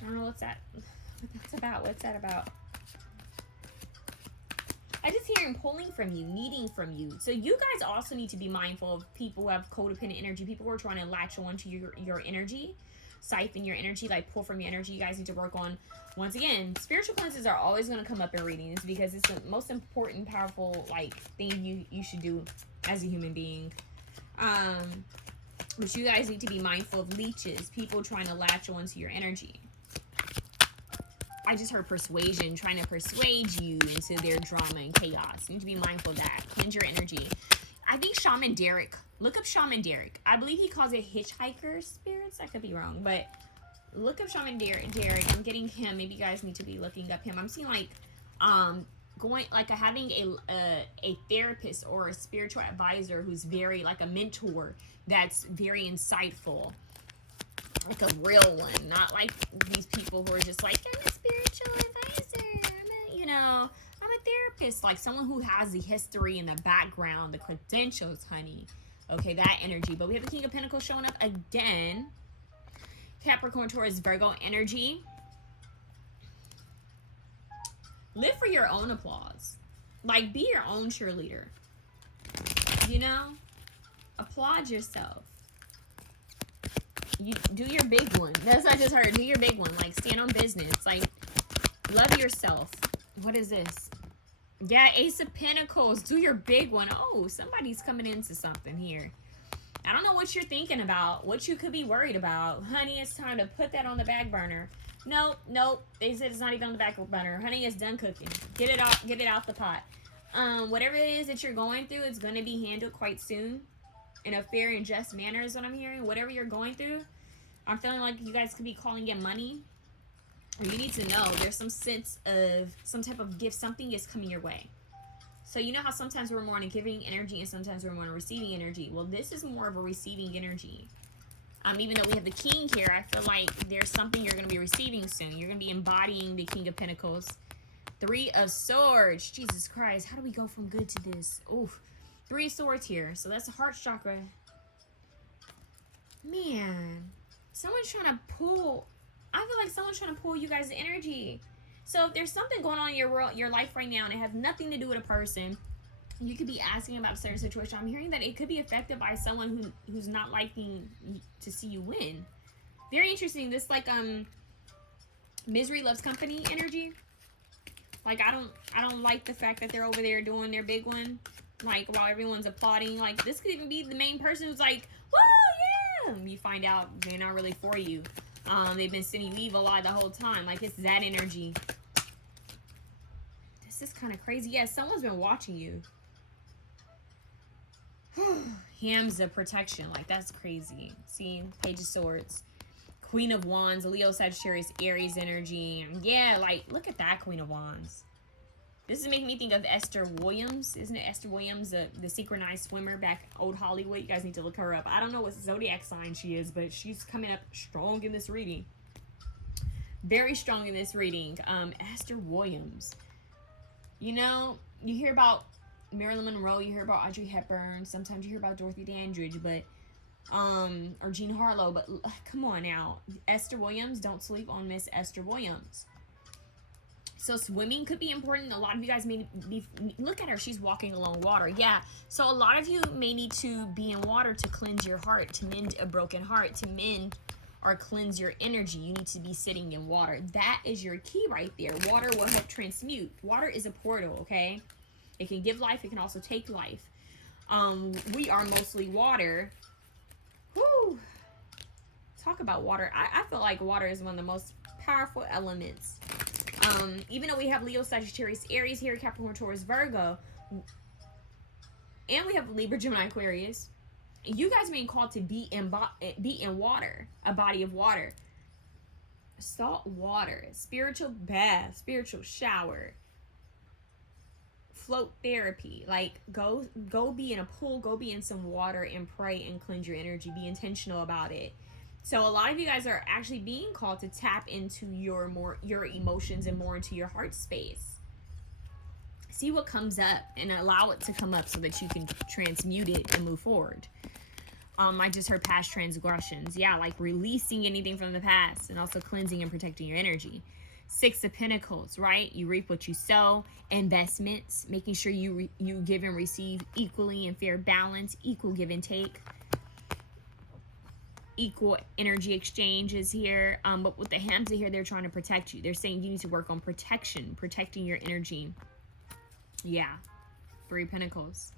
I don't know what that's about. What's that about? I just hear him pulling from you, needing from you. So you guys also need to be mindful of people who have codependent energy, people who are trying to latch on to your energy, siphon your energy, like pull from your energy. You guys need to work on, once again, spiritual cleanses are always going to come up in readings because it's the most important, powerful, like, thing you should do as a human being. But you guys need to be mindful of leeches, people trying to latch on to your energy. I just heard persuasion, trying to persuade you into their drama and chaos. You need to be mindful of that. Cleanse your energy. I think Shaman Derek, look up Shaman Derek. I believe he calls it hitchhiker spirits. I could be wrong, but look up Shaman Derek. I'm getting him. Maybe you guys need to be looking up him. I'm seeing like having a therapist or a spiritual advisor who's very like a mentor that's very insightful. Like a real one, not like these people who are just like, I'm a spiritual advisor, I'm a therapist. Like someone who has the history and the background, the credentials, honey. Okay, that energy. But we have the King of Pentacles showing up again. Capricorn, Taurus, Virgo energy. Live for your own applause. Like, be your own cheerleader. Applaud yourself. You do your big one. That's what I just heard. Do your big one. Like, stand on business. Like, love yourself. What is this? Yeah, Ace of Pentacles. Do your big one. Oh, somebody's coming into something here. I don't know what you're thinking about, what you could be worried about. Honey, it's time to put that on the back burner. Nope. They said it's not even on the back burner. Honey, it's done cooking. Get it out the pot. Whatever it is that you're going through, it's going to be handled quite soon in a fair and just manner is what I'm hearing. Whatever you're going through, I'm feeling like you guys could be calling in money. Or you need to know there's some sense of some type of gift. Something is coming your way. So you know how sometimes we're more in a giving energy and sometimes we're more in a receiving energy. Well, this is more of a receiving energy. Even though we have the king here, I feel like there's something you're going to be receiving soon. You're going to be embodying the King of Pentacles. 3 of Swords. Jesus Christ. How do we go from good to this? Oof. 3 of Swords here. So that's the heart chakra. Man. Someone's trying to pull. I feel like someone's trying to pull you guys' energy. So if there's something going on in your life right now and it has nothing to do with a person, you could be asking about a certain situation. I'm hearing that it could be affected by someone who's not liking to see you win. Very interesting. This like misery loves company energy. Like I don't like the fact that they're over there doing their big one, like while everyone's applauding. Like this could even be the main person who's like, "Whoa, yeah!" You find out they're not really for you. They've been sending you evil eye the whole time. Like it's that energy. This is kind of crazy. Yeah, someone's been watching you. Hymns of protection. Like that's crazy. See, Page of Swords. Queen of Wands, Leo, Sagittarius, Aries energy. Yeah, like look at that Queen of Wands. This is making me think of Esther Williams. Isn't it Esther Williams, the synchronized swimmer back old Hollywood? You guys need to look her up. I don't know what zodiac sign she is, but she's coming up strong in this reading. Very strong in this reading. Esther Williams. You know, you hear about Marilyn Monroe, you hear about Audrey Hepburn, sometimes you hear about Dorothy Dandridge, but or Jean Harlow, but come on now. Esther Williams, don't sleep on Miss Esther Williams. So swimming could be important. A lot of you guys may be, look at her, she's walking along water. Yeah, so a lot of you may need to be in water to cleanse your heart, to mend a broken heart, to mend or cleanse your energy. You need to be sitting in water. That is your key right there. Water will help transmute. Water is a portal, okay? It can give life, it can also take life. We are mostly water. Whew. Talk about water. I feel like water is one of the most powerful elements. Even though we have Leo, Sagittarius, Aries here, Capricorn, Taurus, Virgo, and we have Libra, Gemini, Aquarius, you guys are being called to be in water, a body of water. Salt water, spiritual bath, spiritual shower, float therapy. Like go be in a pool, go be in some water and pray and cleanse your energy. Be intentional about it. So a lot of you guys are actually being called to tap into your emotions and more into your heart space. See what comes up and allow it to come up so that you can transmute it and move forward. I just heard past transgressions. Yeah, like releasing anything from the past and also cleansing and protecting your energy. 6 of Pentacles, right? You reap what you sow. Investments, making sure you give and receive equally in fair balance, equal give and take. Equal energy exchange is here. But with the Hamza here, they're trying to protect you. They're saying you need to work on protection, protecting your Yeah. 3 Pentacles.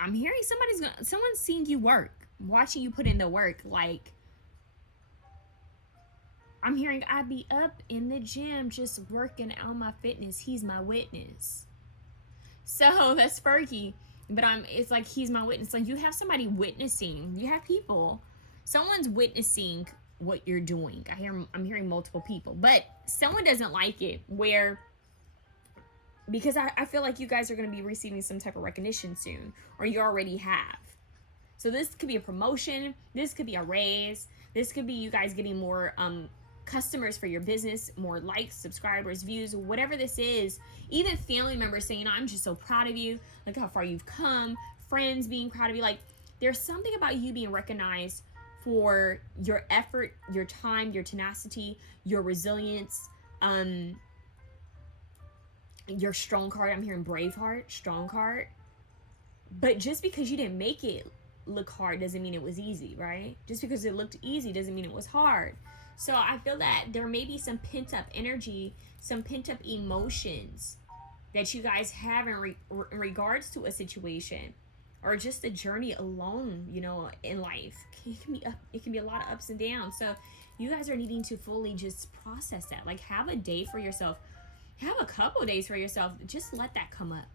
I'm hearing someone's seeing you work, watching you put in the work. Like, I'm hearing I be up in the gym just working on my fitness. He's my witness. So that's Fergie. But it's like he's my witness. Like you have somebody witnessing. You have people. Someone's witnessing what you're doing. I'm hearing multiple people. But someone doesn't like it because I feel like you guys are going to be receiving some type of recognition soon. Or you already have. So this could be a promotion. This could be a raise. This could be you guys getting more customers for your business, more likes, subscribers, views, whatever this is. Even family members saying, I'm just so proud of you. Look how far you've come. Friends being proud of you. Like there's something about you being recognized for your effort, your time, your tenacity, your resilience, your strong card. I'm hearing brave heart, strong heart. But just because you didn't make it look hard doesn't mean it was easy, right? Just because it looked easy doesn't mean it was hard. So I feel that there may be some pent-up energy, some pent-up emotions that you guys have in regards to a situation or just a journey alone, you know, in life. It can be a lot of ups and downs. So you guys are needing to fully just process that. Like have a day for yourself. Have a couple days for yourself. Just let that come up.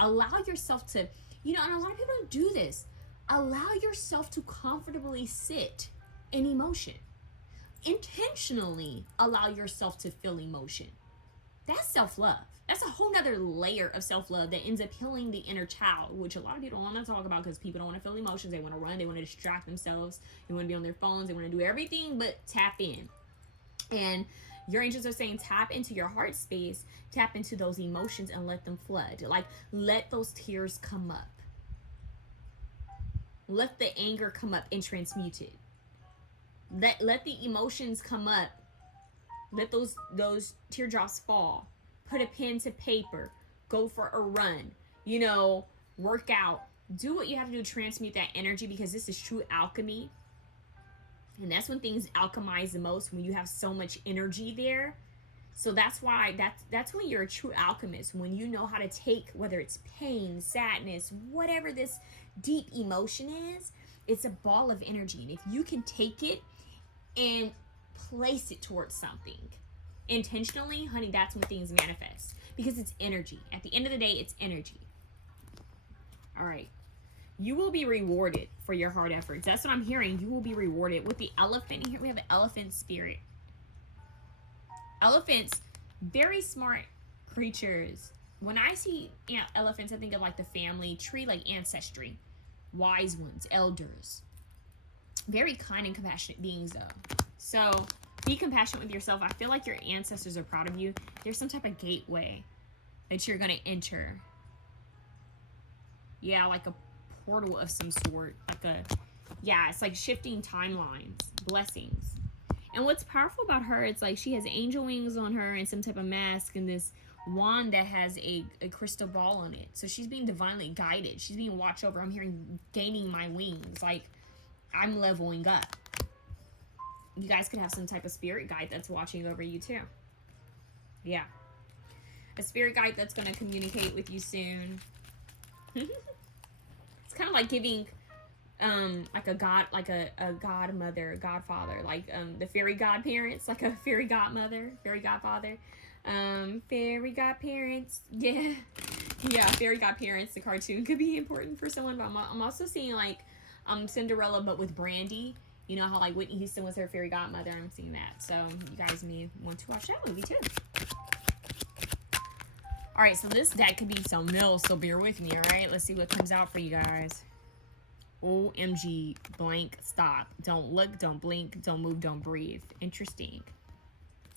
Allow yourself to, and a lot of people don't do this. Allow yourself to comfortably sit in emotion. Intentionally allow yourself to feel emotion. That's self-love. That's a whole nother layer of self-love that ends up healing the inner child, which a lot of people don't want to talk about because people don't want to feel emotions. They want to run. They want to distract themselves. They want to be on their phones. They want to do everything but tap in. And your angels are saying tap into your heart space, tap into those emotions and let them flood. Like, let those tears come up. Let the anger come up and transmute it. Let the emotions come up. Let those teardrops fall. Put a pen to paper. Go for a run. Work out. Do what you have to do to transmute that energy, because this is true alchemy. And that's when things alchemize the most, when you have so much energy there. So that's why that's when you're a true alchemist, when you know how to take, whether it's pain, sadness, whatever this deep emotion is, it's a ball of energy. And if you can take it and place it towards something intentionally, honey, that's when things manifest, because it's energy. At the end of the day, it's energy. All right. You will be rewarded for your hard efforts. That's what I'm hearing. You will be rewarded. With the elephant here, we have an elephant spirit. Elephants, very smart creatures. When I see elephants, I think of like the family tree, like ancestry. Wise ones, elders. Very kind and compassionate beings, though. So be compassionate with yourself. I feel like your ancestors are proud of you. There's some type of gateway that you're going to enter. Yeah, like a portal of some sort. It's like shifting timelines, blessings. And what's powerful about her, it's like she has angel wings on her and some type of mask and this wand that has a crystal ball on it. So she's being divinely guided. She's being watched over. I'm hearing gaining my wings. Like, I'm leveling up. You guys could have some type of spirit guide that's watching over you too. Yeah. A spirit guide that's going to communicate with you soon. It's kind of like giving like a godmother, godfather, like the fairy godparents, like a fairy godmother, fairy godfather, fairy godparents. Yeah, fairy godparents. The cartoon could be important for someone, but I'm also seeing like Cinderella, but with Brandy. You know how like Whitney Houston was her fairy godmother. I'm seeing that, so you guys may want to watch that movie too. All right, so this deck could be something else, so bear with me. All right, let's see what comes out for you guys. OMG, blank, stop. Don't look, don't blink, don't move, don't breathe. Interesting.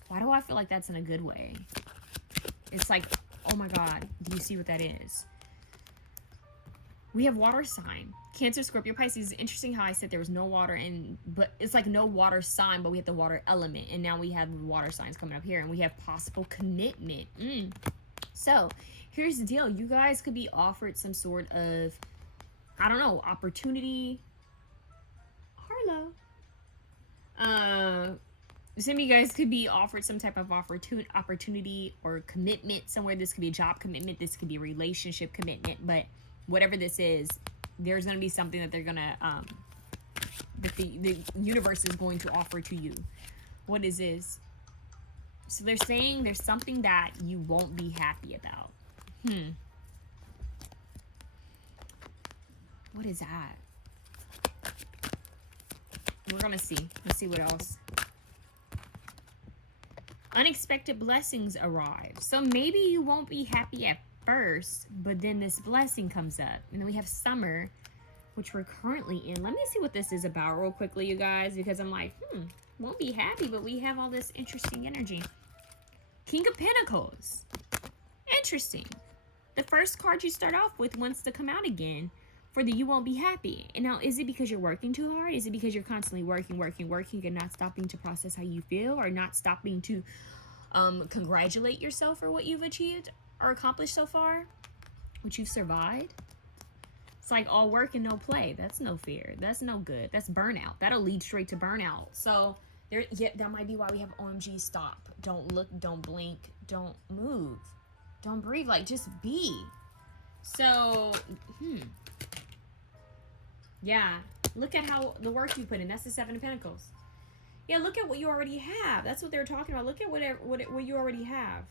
Why do I feel like that's in a good way? It's like, oh my God, do you see what that is? We have water sign. Cancer, Scorpio, Pisces. Interesting how I said there was no water but it's like no water sign, but we have the water element. And now we have water signs coming up here, and we have possible commitment. So here's the deal. You guys could be offered some sort of, I don't know, opportunity. Harlow. Some of you guys could be offered some type of opportunity or commitment somewhere. This could be a job commitment. This could be a relationship commitment. But whatever this is, there's going to be something that they're going to, that the universe is going to offer to you. What is this? So they're saying there's something that you won't be happy about. What is that? We're going to see. Let's see what else. Unexpected blessings arrive. So maybe you won't be happy at first, but then this blessing comes up. And then we have summer, which we're currently in. Let me see what this is about real quickly, you guys, because I'm like, won't be happy, but we have all this interesting energy. King of Pentacles. Interesting. The first card you start off with wants to come out again for the you won't be happy. And now, is it because you're working too hard? Is it because you're constantly working and not stopping to process how you feel, or not stopping to congratulate yourself for what you've achieved or accomplished so far, what you've survived? It's like all work and no play. That's no fair. That's no good. That's burnout. That'll lead straight to burnout. So that might be why we have OMG, stop. Don't look, don't blink, don't move, don't breathe. Like, just be. So, yeah. Look at how the work you put in. That's the Seven of Pentacles. Yeah, look at what you already have. That's what they're talking about. Look at what you already have.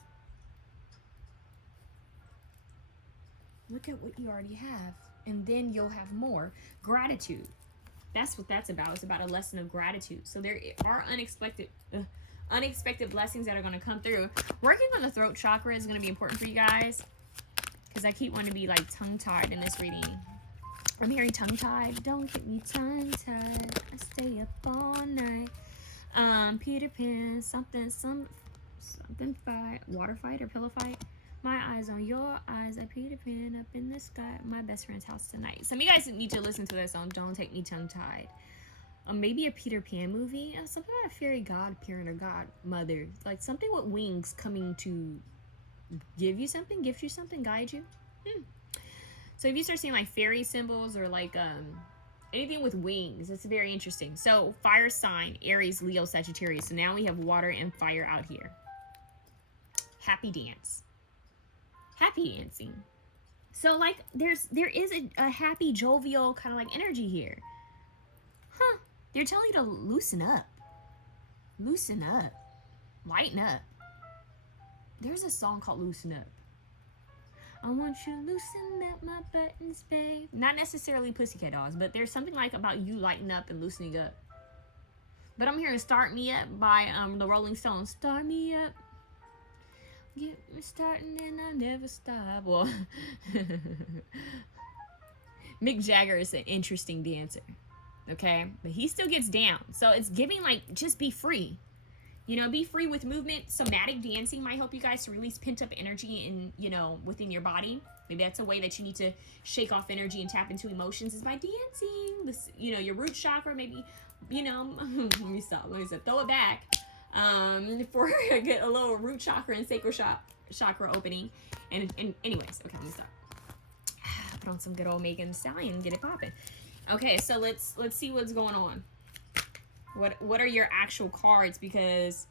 Look at what you already have, and then you'll have more. Gratitude. That's what that's about. It's about a lesson of gratitude. So there are unexpected blessings that are going to come through. Working on the throat chakra is going to be important for you guys, because I keep wanting to be like tongue-tied in this reading. I'm hearing tongue-tied. Don't get me tongue-tied. I stay up all night. Peter Pan, something fight. Water fight or pillow fight. My eyes on your eyes. I Peter Pan up in the sky. My best friend's house tonight. Some of you guys need to listen to this song. Don't Take Me Tongue-Tied. Maybe a Peter Pan movie. Something about a fairy godparent or godmother. Like something with wings coming to give you something, gift you something, guide you. So if you start seeing like fairy symbols or like anything with wings, it's very interesting. So fire sign, Aries, Leo, Sagittarius. So now we have water and fire out here. Happy dance. Happy dancing. So like there is a happy, jovial kind of like energy here. Huh. They're telling you to loosen up. Loosen up. Lighten up. There's a song called Loosen Up. I want you to loosen up my buttons, babe. Not necessarily Pussycat Dolls, but there's something like about you lighten up and loosening up. But I'm hearing Start Me Up by the Rolling Stones. Start me up. Get me starting and I never stop. Well, Mick Jagger is an interesting dancer. Okay? But he still gets down. So it's giving like, just be free. You know, be free with movement. Somatic dancing might help you guys to release pent-up energy in, you know, within your body. Maybe that's a way that you need to shake off energy and tap into emotions is by dancing. This, you know, your root chakra, maybe, you know, let me stop. Throw it back. For get a little root chakra and sacral chakra opening. And anyways, okay, let me stop. Put on some good old Megan Thee Stallion and get it popping. Okay, so let's see what's going on. What are your actual cards? Because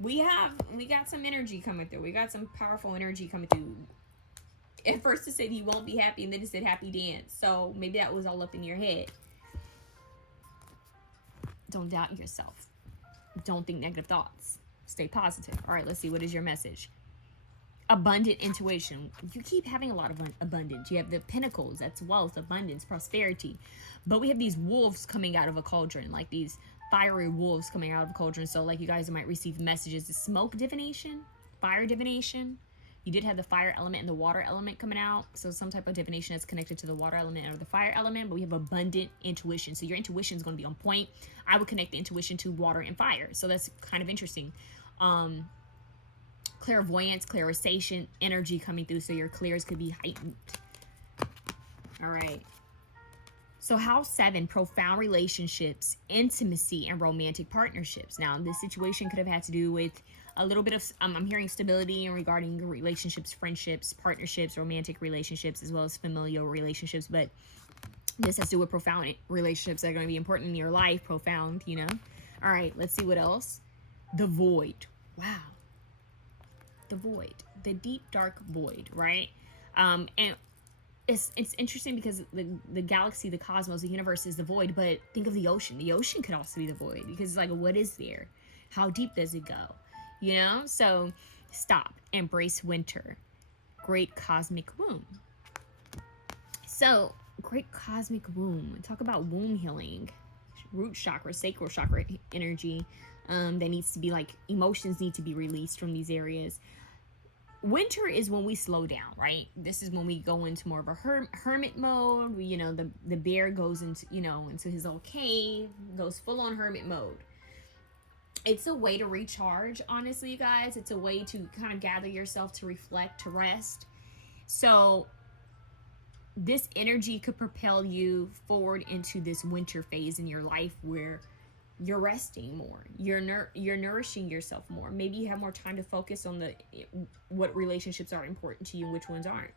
we got some energy coming through. We got some powerful energy coming through. At first it said you won't be happy, and then it said happy dance. So maybe that was all up in your head. Don't doubt yourself. Don't think negative thoughts. Stay positive. All right, let's see. What is your message? Abundant intuition. You keep having a lot of abundance. You have the pentacles. That's wealth, abundance, prosperity. But we have these wolves coming out of a cauldron, like these fiery wolves coming out of a cauldron. So like you guys might receive messages. The smoke divination, fire divination. You did have the fire element and the water element coming out. So some type of divination that's connected to the water element or the fire element. But we have abundant intuition. So your intuition is going to be on point. I would connect the intuition to water and fire. So that's kind of interesting. Clairvoyance, clairsation, energy coming through. So your clairs could be heightened. All right. So house 7, profound relationships, intimacy, and romantic partnerships. Now, this situation could have had to do with a little bit of, I'm hearing stability regarding relationships, friendships, partnerships, romantic relationships, as well as familial relationships. But this has to do with profound relationships that are going to be important in your life. Profound, you know. All right, let's see what else. The void. Wow. The void. The deep, dark void, right? And it's interesting because the galaxy, the cosmos, the universe is the void, but think of the ocean. The ocean could also be the void because it's like, what is there? How deep does it go? You know? So stop. Embrace winter. Great cosmic womb. So great cosmic womb. Talk about womb healing. Root chakra, sacral chakra energy. That needs to be like, emotions need to be released from these areas. Winter is when we slow down, right? This is when we go into more of a hermit mode. You know, the bear goes into, you know, into his old cave, goes full on hermit mode. It's a way to recharge, honestly, you guys. It's a way to kind of gather yourself, to reflect, to rest. So this energy could propel you forward into this winter phase in your life where you're resting more, you're nourishing yourself more. Maybe you have more time to focus on what relationships are important to you and which ones aren't.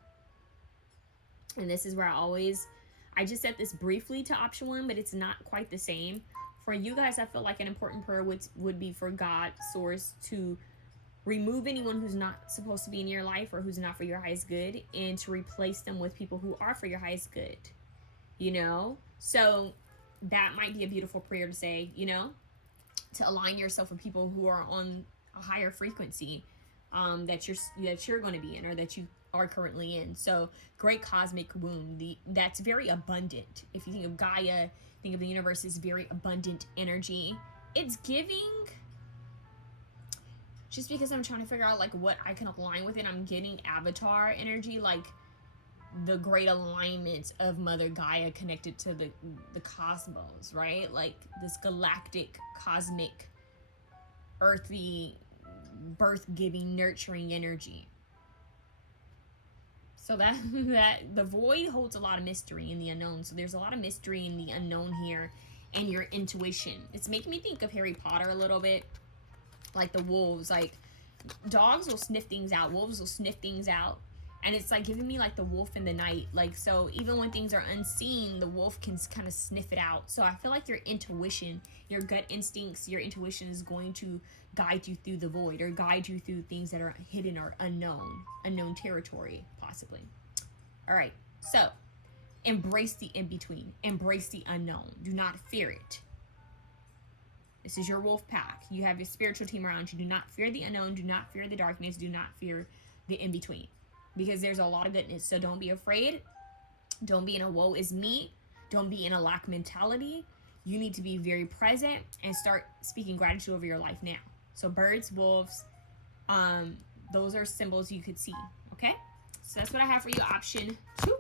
And this is where I just said this briefly to option 1, but it's not quite the same. For you guys, I feel like an important prayer would be for God, source, to remove anyone who's not supposed to be in your life or who's not for your highest good, and to replace them with people who are for your highest good, you know? So that might be a beautiful prayer to say, you know, to align yourself with people who are on a higher frequency that you're going to be in, or that you are currently in. So great cosmic womb, that's very abundant. If you think of Gaia, think of the universe as very abundant energy. It's giving, just because I'm trying to figure out like what I can align with it, I'm getting avatar energy, like the great alignment of Mother Gaia connected to the cosmos, right? Like this galactic, cosmic, earthy, birth-giving, nurturing energy. So that the void holds a lot of mystery in the unknown. So there's a lot of mystery in the unknown here, and your intuition. It's making me think of Harry Potter a little bit, like the wolves. Like dogs will sniff things out, wolves will sniff things out, and it's like giving me like the wolf in the night. Like, so even when things are unseen, the wolf can kind of sniff it out. So I feel like your intuition, your gut instincts, your intuition is going to guide you through the void, or guide you through things that are hidden or unknown territory, possibly. All right, so embrace the in-between, embrace the unknown. Do not fear it. This is your wolf pack. You have your spiritual team around you. Do not fear the unknown. Do not fear the darkness. Do not fear the in-between, because there's a lot of goodness. So don't be afraid. Don't be in a woe is me. Don't be in a lack mentality. You need to be very present and start speaking gratitude over your life now. So birds, wolves, those are symbols you could see, okay? So that's what I have for you, option 2.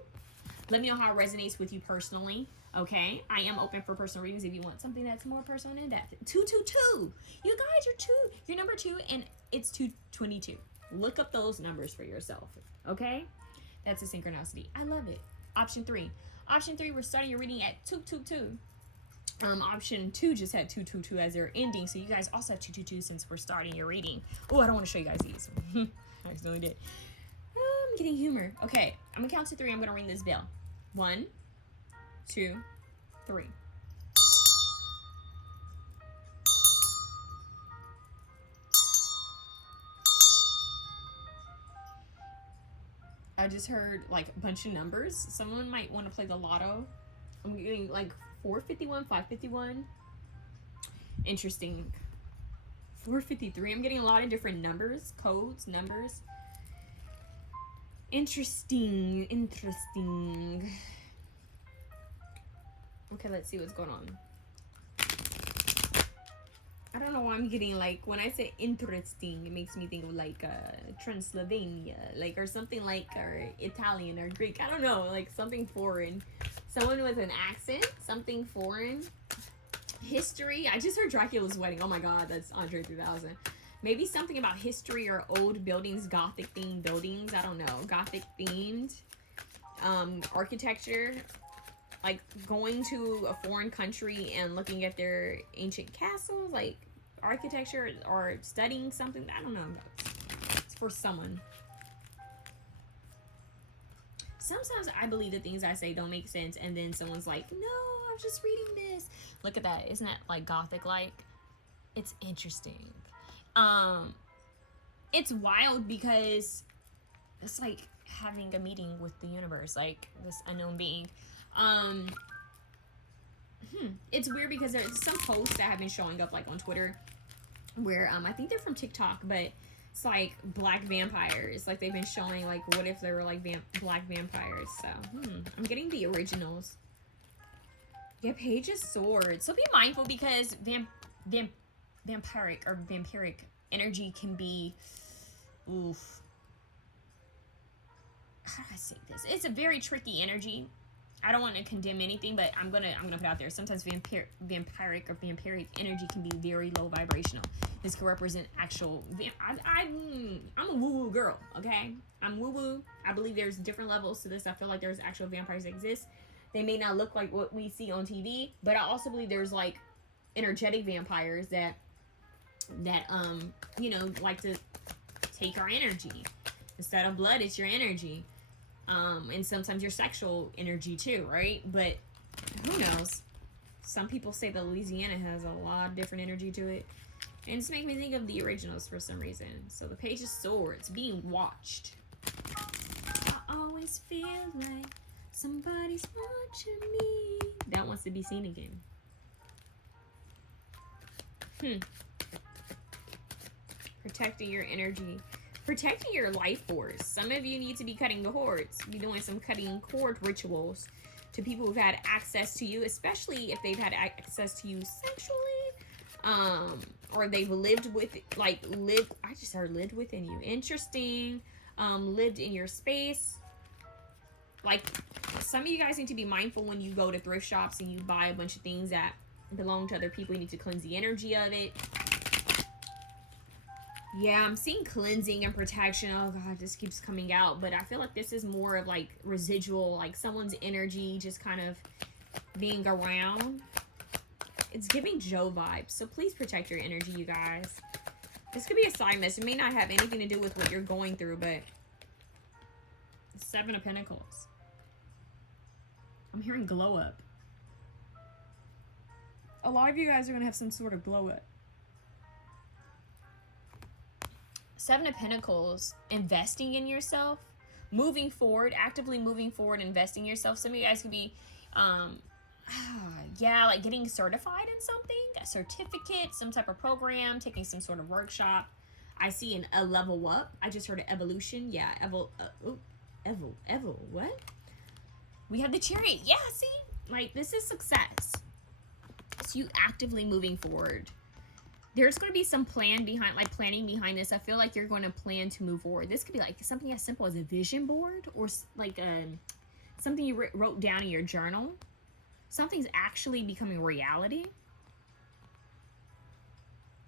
Let me know how it resonates with you personally, okay? I am open for personal readings if you want something that's more personal and in-depth. 222. You guys are 2. You're number 2, and it's 222. Look up those numbers for yourself, okay? That's a synchronicity. I love it. Option 3. Option 3, we're starting your reading at 222. Option 2 just had 222 as their ending, so you guys also have 222 since we're starting your reading. Oh, I don't want to show you guys these. I accidentally did. I'm getting humor. Okay, I'm gonna count to 3. I'm gonna ring this bell. 1, 2, 3. I just heard like a bunch of numbers. Someone might want to play the lotto. I'm getting like 451, 551. Interesting. 453. I'm getting a lot of different numbers, codes, numbers. Interesting. Okay, let's see what's going on. I don't know why I'm getting like, when I say interesting, it makes me think of like Transylvania, like, or something like, or Italian or Greek. I don't know, like something foreign. Someone with an accent, something foreign. History. I just heard Dracula's Wedding. Oh my god, that's Andre 3000. Maybe something about history or old buildings, Gothic themed buildings. I don't know. Gothic themed architecture. Like going to a foreign country and looking at their ancient castles, like architecture, or studying something. I don't know. It's for someone. Sometimes I believe the things I say don't make sense, and then someone's like, no, I'm just reading this. Look at that. Isn't that like Gothic like? It's interesting. It's wild because it's like having a meeting with the universe, like this unknown being. It's weird because there's some posts that have been showing up like on Twitter where I think they're from TikTok, but it's like black vampires. Like they've been showing like, what if there were like black vampires? So I'm getting the originals. Yeah, Page of Swords. So be mindful because vampiric energy can be, oof. How do I say this? It's a very tricky energy. I don't want to condemn anything, but I'm gonna put it out there. Sometimes vampiric energy can be very low vibrational. This could represent actual. I'm a woo-woo girl, okay? I'm woo-woo. I believe there's different levels to this. I feel like there's actual vampires that exist. They may not look like what we see on TV, but I also believe there's like energetic vampires that you know, like to take our energy. Instead of blood, it's your energy. And sometimes your sexual energy too, right? But who knows? Some people say that Louisiana has a lot of different energy to it. And it's making me think of the originals for some reason. So the Page of Swords, being watched. I always feel like somebody's watching me. That wants to be seen again. Protecting your energy. protecting your life force. Some of you need to be cutting the cords, be doing some cutting cord rituals to people who've had access to you, especially if they've had access to you sexually, or they've lived with, like, I just heard lived within you. Interesting. Lived in your space. Like, some of you guys need to be mindful when you go to thrift shops and you buy a bunch of things that belong to other people. You need to cleanse the energy of it. Yeah, I'm seeing cleansing and protection. Oh God, this keeps coming out. But I feel like this is more of like residual, like someone's energy just kind of being around. It's giving Joe vibes. So please protect your energy, you guys. This could be a side message. It may not have anything to do with what you're going through, but Seven of Pentacles. I'm hearing glow up. A lot of you guys are going to have some sort of glow up. Seven of Pentacles, investing in yourself, moving forward, actively moving forward, investing in yourself. Some of you guys could be, yeah, like getting certified in something, a certificate, some type of program, taking some sort of workshop. I see a level up. I just heard an evolution. Yeah, what? We have the Chariot. Yeah, see? Like, this is success. It's you actively moving forward. There's going to be some planning behind this. I feel like you're going to plan to move forward. This could be like something as simple as a vision board, or like something you wrote down in your journal. Something's actually becoming reality.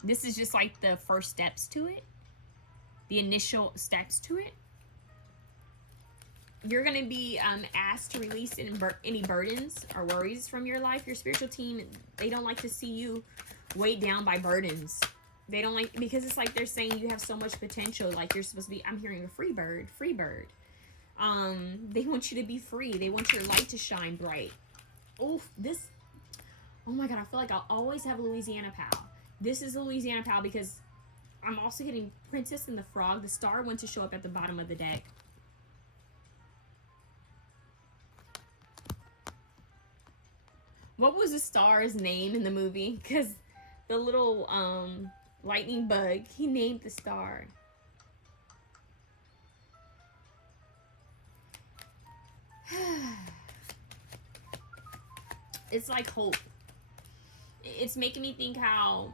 This is just like the first steps to it. The initial steps to it. You're going to be asked to release any burdens or worries from your life. Your spiritual team, they don't like to see you weighed down by burdens. They don't like, because it's like they're saying you have so much potential. Like you're supposed to be, I'm hearing a free bird. They want you to be free. They want your light to shine bright. Oh my God, I feel like I'll always have Louisiana Pal. This is a Louisiana Pal because I'm also getting Princess and the Frog. The star went to show up at the bottom of the deck. What was the star's name in the movie? Because the little lightning bug, he named the star. It's like hope. It's making me think how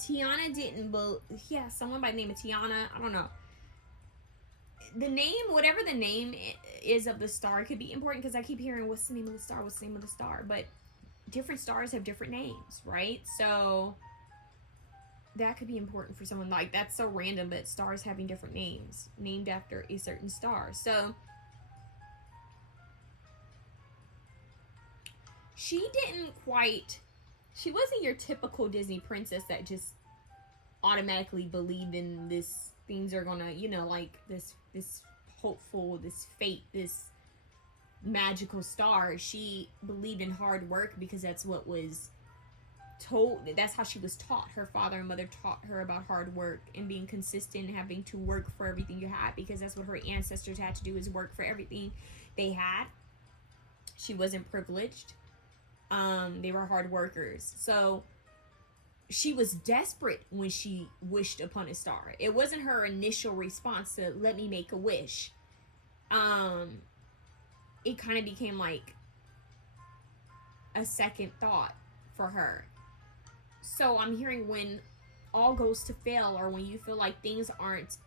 Tiana didn't believe. Yeah, someone by the name of Tiana. I don't know. The name, whatever the name is of the star, could be important because I keep hearing, what's the name of the star? What's the name of the star? But different stars have different names, right? So that could be important for someone. Like, that's so random, but stars having different names, named after a certain star. So she wasn't your typical Disney princess that just automatically believed in this, things are gonna, you know, like this hopeful, this fate, this magical star. She believed in hard work because that's what was told. That's how she was taught. Her father and mother taught her about hard work and being consistent, having to work for everything you had, because that's what her ancestors had to do, is work for everything they had. She wasn't privileged. They were hard workers. So she was desperate when she wished upon a star. It wasn't her initial response to, let me make a wish. It kind of became like a second thought for her. So I'm hearing when all goes to fail, or when you feel like things aren't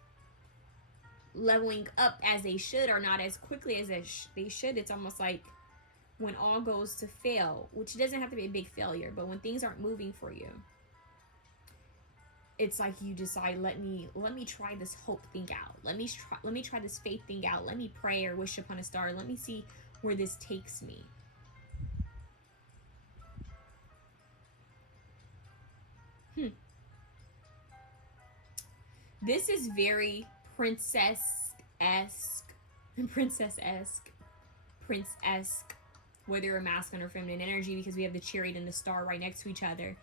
leveling up as they should, or not as quickly as they should, it's almost like when all goes to fail, which doesn't have to be a big failure, but when things aren't moving for you, it's like you decide, let me try this hope thing out. Let me try this faith thing out. Let me pray or wish upon a star. Let me see where this takes me. This is very princess-esque, whether you're masculine or feminine energy, because we have the Chariot and the star right next to each other.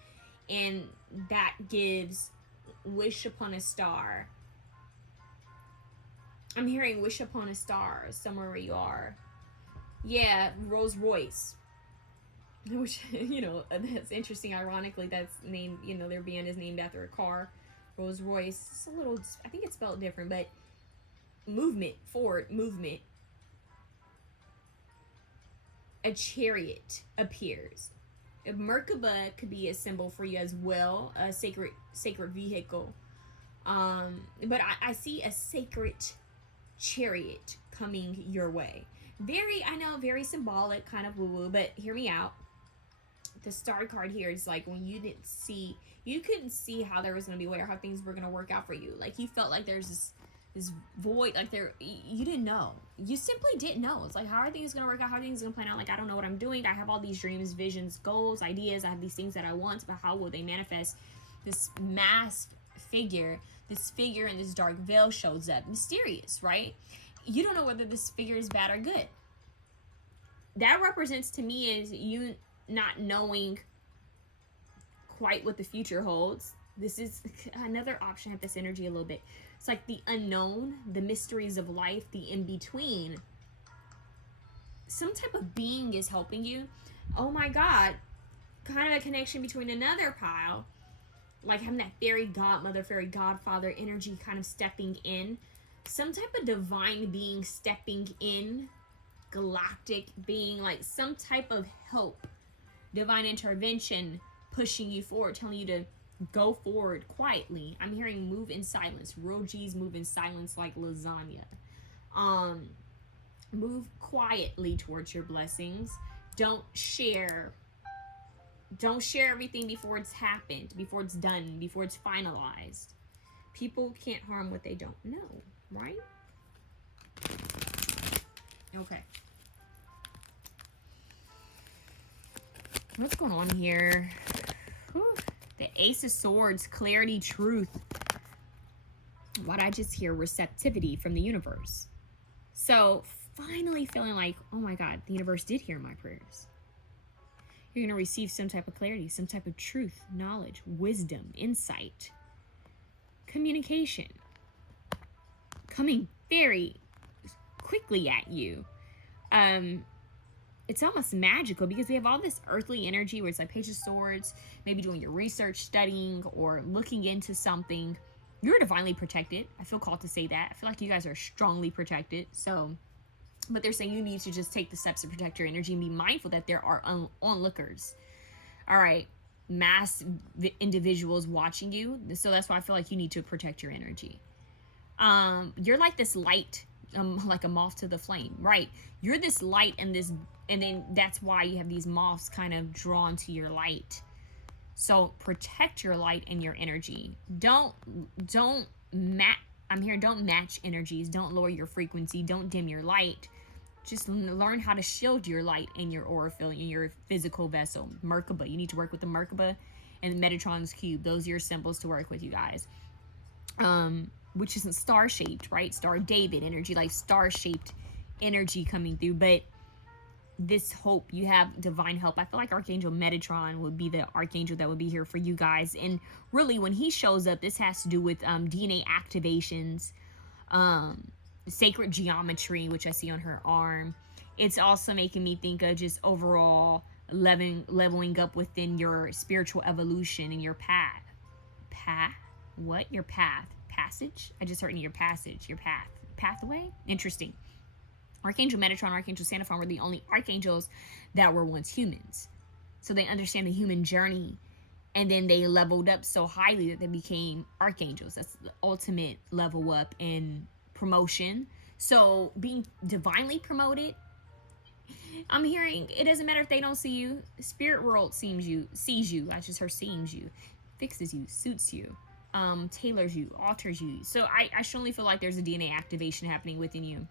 And that gives wish upon a star. I'm hearing wish upon a star somewhere where you are. Yeah, Rolls Royce. Which, you know, that's interesting. Ironically, that's named, you know, their band is named after a car. Rolls Royce. It's a little, I think it's spelled different, but movement, forward, movement. A chariot appears. A Merkaba could be a symbol for you as well, a sacred vehicle. But I see a sacred chariot coming your way. I know, very symbolic, kind of woo-woo, but hear me out. The star card here is like when you couldn't see how there was going to be a way or how things were going to work out for you. Like you felt like there's this void, like you didn't know. You simply didn't know. It's like, how are things going to work out? How are things going to plan out? Like, I don't know what I'm doing. I have all these dreams, visions, goals, ideas. I have these things that I want, but how will they manifest? This masked figure, this figure in this dark veil shows up. Mysterious, right? You don't know whether this figure is bad or good. That represents to me is you not knowing quite what the future holds. This is another option. I have this energy a little bit. It's like the unknown, the mysteries of life, the in-between. Some type of being is helping you. Oh my God. Kind of a connection between another pile. Like having that fairy godmother, fairy godfather energy kind of stepping in. Some type of divine being stepping in. Galactic being, like some type of help. Divine intervention pushing you forward, telling you to go forward quietly. I'm hearing move in silence. Real G's move in silence like lasagna. Move quietly towards your blessings. Don't share everything before it's happened, before it's done, before it's finalized. People can't harm what they don't know, right? Okay. What's going on here? Whew. The Ace of Swords, clarity, truth. What I just hear, receptivity from the universe. So finally feeling like, oh my God, the universe did hear my prayers. You're going to receive some type of clarity, some type of truth, knowledge, wisdom, insight, communication. Coming very quickly at you. It's almost magical because we have all this earthly energy where it's like Page of Swords, maybe doing your research, studying, or looking into something. You're divinely protected. I feel called to say that. I feel like you guys are strongly protected. So, but they're saying you need to just take the steps to protect your energy and be mindful that there are onlookers. All right. Mass individuals watching you. So that's why I feel like you need to protect your energy. You're like this light, like a moth to the flame, right? You're this light and then that's why you have these moths kind of drawn to your light. So protect your light and your energy. Don't match energies. Don't lower your frequency. Don't dim your light. Just learn how to shield your light in your aura field, in your physical vessel. Merkaba. You need to work with the Merkaba and Metatron's cube. Those are your symbols to work with, you guys. Which isn't star-shaped, right? Star David energy, like star-shaped energy coming through. But this hope, you have divine help. I feel like Archangel Metatron would be the archangel that would be here for you guys. And really, when he shows up, this has to do with DNA activations, sacred geometry, which I see on her arm. It's also making me think of just overall leveling up within your spiritual evolution and your path. Your path. Passage? I just heard in your passage. Your path. Pathway? Interesting. Archangel Metatron, Archangel Sandalphon were the only archangels that were once humans. So they understand the human journey. And then they leveled up so highly that they became archangels. That's the ultimate level up in promotion. So being divinely promoted, I'm hearing it doesn't matter if they don't see you. Spirit world sees you. I just heard seems you. Fixes you, suits you. Tailors you, alters you. So I strongly feel like there's a DNA activation happening within you.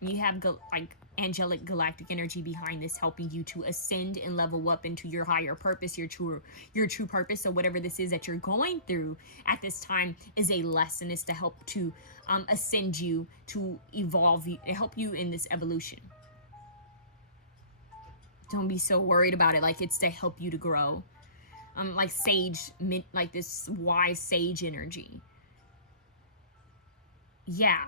You have like angelic galactic energy behind this, helping you to ascend and level up into your higher purpose, your true purpose. So whatever this is that you're going through at this time is a lesson, is to help to ascend you, to evolve you, help you in this evolution. Don't be so worried about it. Like, it's to help you to grow. Like sage, like this wise sage energy. Yeah.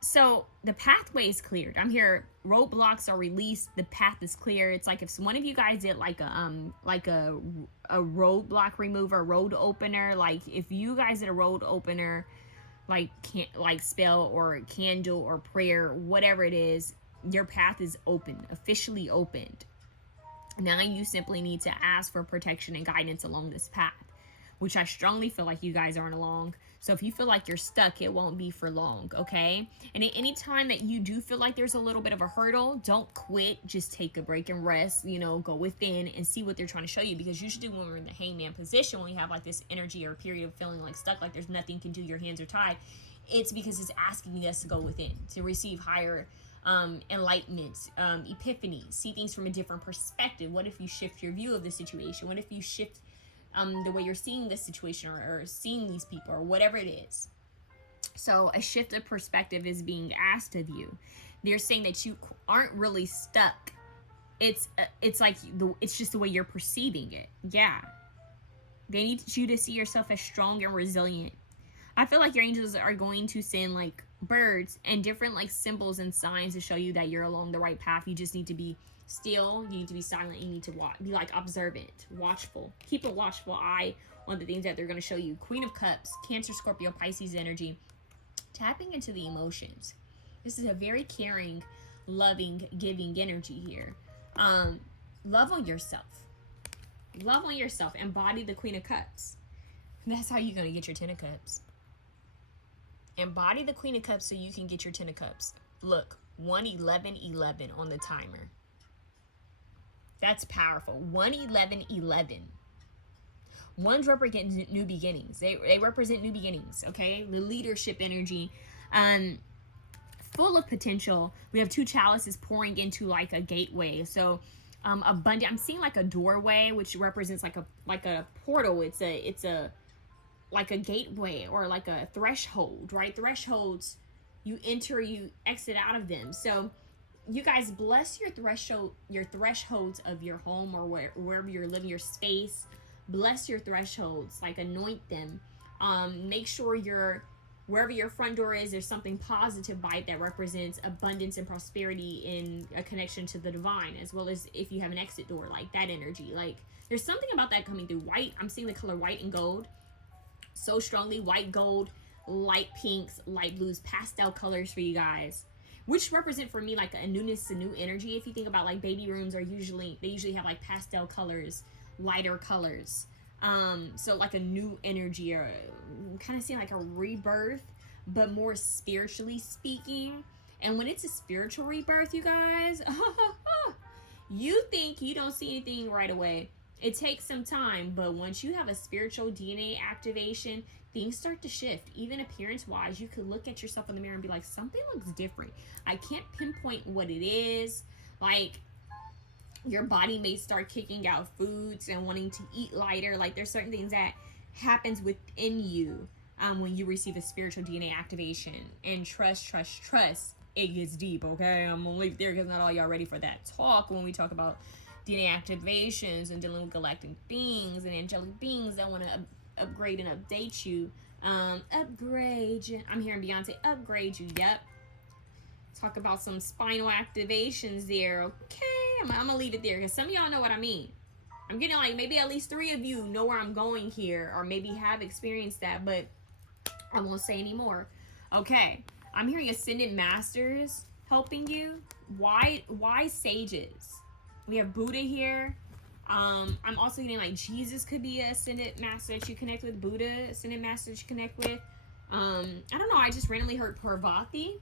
So the pathway is cleared. I'm here roadblocks are released, the path is clear. It's like if one of you guys did like a roadblock remover, road opener, like if you guys did a road opener, like spell or candle or prayer, whatever it is, your path is open, officially opened. Now you simply need to ask for protection and guidance along this path, which I strongly feel like you guys aren't along. So if you feel like you're stuck, it won't be for long, okay? And at any time that you do feel like there's a little bit of a hurdle, don't quit. Just take a break and rest, you know, go within and see what they're trying to show you. Because usually when we're in the hangman position, when we have like this energy or period of feeling like stuck, like there's nothing you can do, your hands are tied, it's because it's asking us to go within, to receive higher enlightenment, epiphany, see things from a different perspective. What if you shift your view of the situation? What if you shift the way you're seeing this situation or seeing these people or whatever it is? So a shift of perspective is being asked of you. They're saying that you aren't really stuck. It's like it's just the way you're perceiving it. Yeah. They need you to see yourself as strong and resilient. I feel like your angels are going to send like birds and different like symbols and signs to show you that you're along the right path. You just need to be still, you need to be silent, you need to be like observant, watchful, keep a watchful eye on the things that they're going to show you. Queen of Cups, Cancer, Scorpio, Pisces energy, tapping into the emotions. This is a very caring, loving, giving energy here. Love on yourself, embody the Queen of Cups. That's how you're going to get your 10 of Cups. Embody the Queen of Cups so you can get your 10 of Cups. Look, 1-11-11 on the timer. That's powerful. 1-11-11. Ones represent new beginnings. They represent new beginnings, okay? The leadership energy. Full of potential. We have 2 chalices pouring into like a gateway. So abundant. I'm seeing like a doorway, which represents like a portal. It's a like a gateway or like a threshold, right? Thresholds, you enter, you exit out of them. So you guys bless your thresholds of your home or wherever you're living, your space. Bless your thresholds, like anoint them. Make sure wherever your front door is, there's something positive by it that represents abundance and prosperity in a connection to the divine, as well as if you have an exit door, like that energy. Like there's something about that coming through. White, I'm seeing the color white and gold so strongly. White, gold, light pinks, light blues, pastel colors for you guys, which represent for me like a newness, a new energy. If you think about like baby rooms they usually have like pastel colors, lighter colors. So like a new energy, or kind of seeing like a rebirth, but more spiritually speaking. And when it's a spiritual rebirth, you guys, you think you don't see anything right away. It takes some time, but once you have a spiritual DNA activation, things start to shift. Even appearance-wise, you could look at yourself in the mirror and be like, something looks different. I can't pinpoint what it is. Like, your body may start kicking out foods and wanting to eat lighter. Like, there's certain things that happens within you when you receive a spiritual DNA activation. And trust, it gets deep, okay? I'm gonna leave it there because not all y'all ready for that talk when we talk about DNA activations and dealing with galactic beings and angelic beings that want to upgrade and update you. Upgrade you. I'm hearing Beyonce, upgrade you. Yep. Talk about some spinal activations there. Okay, I'm gonna leave it there because some of y'all know what I mean. I'm getting like maybe at least 3 of you know where I'm going here, or maybe have experienced that, but I won't say anymore. Okay, I'm hearing ascended masters helping you. Why sages? We have Buddha here. I'm also getting like Jesus could be an ascended master that you connect with. Buddha, ascended master that you connect with. I don't know. I just randomly heard Parvati.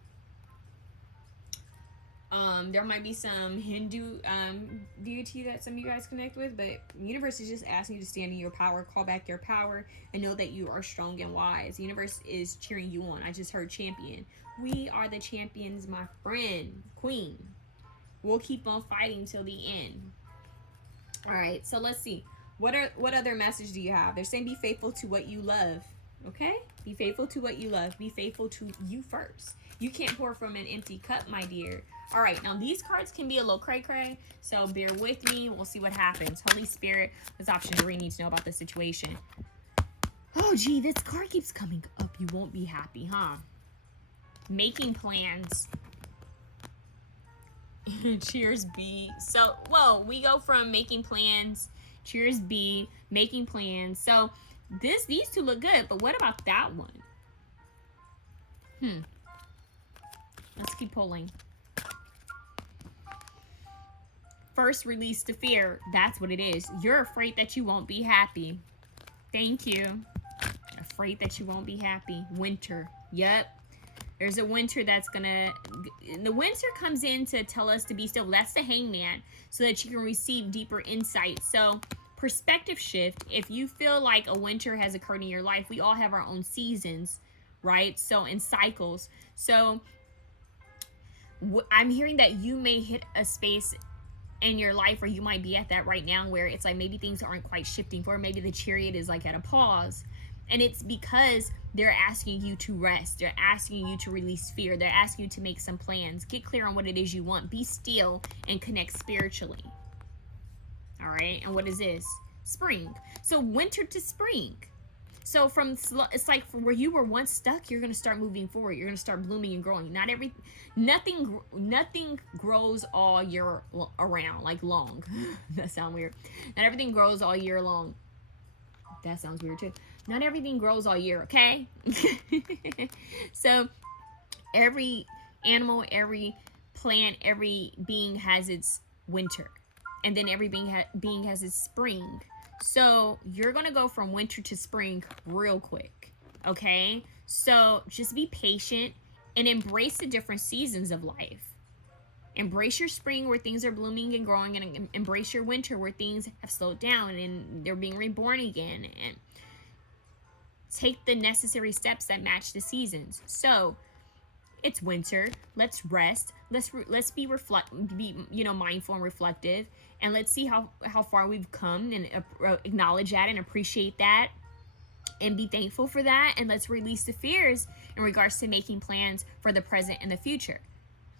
There might be some Hindu deity that some of you guys connect with, but the universe is just asking you to stand in your power, call back your power, and know that you are strong and wise. The universe is cheering you on. I just heard champion. We are the champions, my friend, queen. We'll keep on fighting till the end. All right, so let's see. What other message do you have? They're saying be faithful to what you love. Okay? Be faithful to what you love. Be faithful to you first. You can't pour from an empty cup, my dear. All right, now these cards can be a little cray-cray, so bear with me. We'll see what happens. Holy Spirit, this option do we need to know about the situation? Oh, gee, this card keeps coming up. You won't be happy, huh? Making plans. Cheers, B. So, whoa, we go from making plans. Cheers, B. Making plans. So, these two look good, but what about that one? Let's keep pulling. First, release the fear. That's what it is. You're afraid that you won't be happy. Thank you. Afraid that you won't be happy. Winter. Yep. There's a winter that's gonna, the winter comes in to tell us to be still. That's the hangman, so that you can receive deeper insight. So perspective shift. If you feel like a winter has occurred in your life, we all have our own seasons, right? So in cycles. So I'm hearing that you may hit a space in your life, or you might be at that right now, where it's like maybe things aren't quite shifting for, maybe the chariot is like at a pause. And it's because they're asking you to rest. They're asking you to release fear. They're asking you to make some plans. Get clear on what it is you want. Be still and connect spiritually. All right. And what is this? Spring. So winter to spring. So it's like from where you were once stuck, you're going to start moving forward. You're going to start blooming and growing. Nothing grows all year around, like long. That sounds weird. Not everything grows all year long. That sounds weird too. Not everything grows all year, okay? So every animal, every plant, every being has its winter. And then every being has its spring. So you're going to go from winter to spring real quick, okay? So just be patient and embrace the different seasons of life. Embrace your spring where things are blooming and growing, and embrace your winter where things have slowed down and they're being reborn again. And take the necessary steps that match the seasons. So it's winter. Let's rest. Let's be mindful and reflective, and let's see how far we've come, and acknowledge that and appreciate that, and be thankful for that. And let's release the fears in regards to making plans for the present and the future.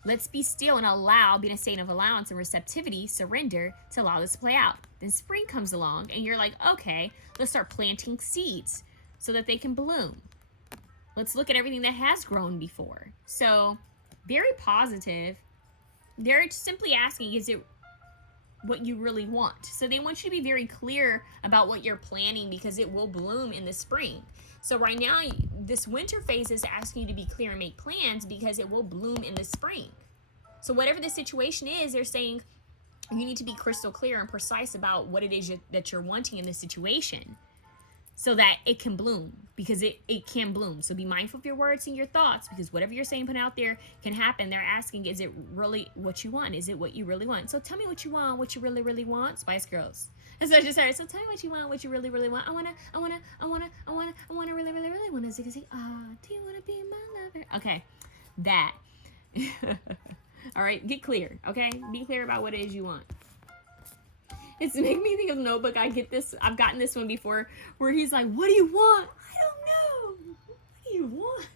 Let's be still and be in a state of allowance and receptivity, surrender, to allow this to play out. Then spring comes along and you're like, okay, let's start planting seeds so that they can bloom. Let's look at everything that has grown before. So very positive. They're simply asking, is it what you really want? So they want you to be very clear about what you're planning, because it will bloom in the spring. So right now, this winter phase is asking you to be clear and make plans, because it will bloom in the spring. So whatever the situation is, they're saying you need to be crystal clear and precise about what it is that you're wanting in this situation, so that it can bloom, because it can bloom. So be mindful of your words and your thoughts, because whatever you're saying, put out there, can happen. They're asking, is it really what you want? Is it what you really want? So tell me what you want, what you really, really want. Spice Girls. And so I just heard, so tell me what you want, what you really, really want. I wanna really, really, really want to say, do you wanna be my lover? Okay, that. All right, get clear, okay? Be clear about what it is you want. It's making me think of Notebook. I've gotten this one before, where he's like, what do you want? I don't know. What do you want?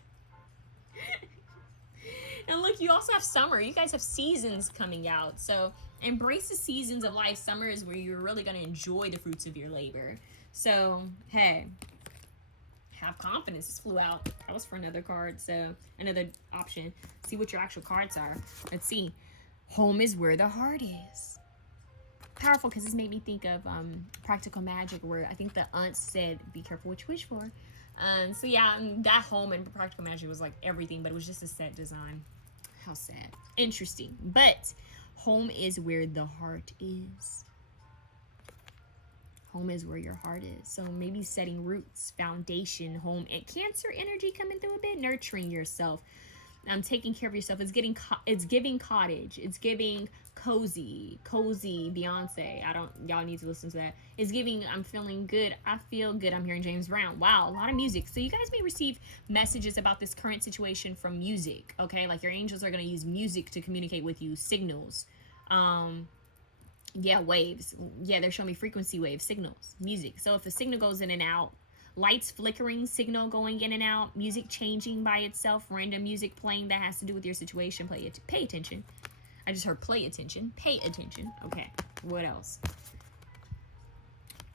And look, you also have summer. You guys have seasons coming out. So embrace the seasons of life. Summer is where you're really going to enjoy the fruits of your labor. So, hey, have confidence. This flew out. That was for another card. So another option. See what your actual cards are. Let's see. Home is where the heart is. Powerful, because this made me think of Practical Magic, where I think the aunt said, be careful what you wish for. So yeah, that home in Practical Magic was like everything, but it was just a set design. How sad. Interesting. But home is where the heart is. Home is where your heart is. So maybe setting roots, foundation, home, and Cancer energy coming through a bit, nurturing yourself. Taking care of yourself. It's giving cottage. It's giving cozy Beyonce. Y'all need to listen to that. It's giving, I'm feeling good. I feel good. I'm hearing James Brown. Wow, a lot of music. So you guys may receive messages about this current situation from music. Okay, like your angels are going to use music to communicate with you. Signals. Yeah, waves. Yeah, they're showing me frequency waves, signals, music. So if a signal goes in and out, lights flickering, signal going in and out, music changing by itself, random music playing that has to do with your situation, pay attention. I just heard play attention. Pay attention. Okay, what else?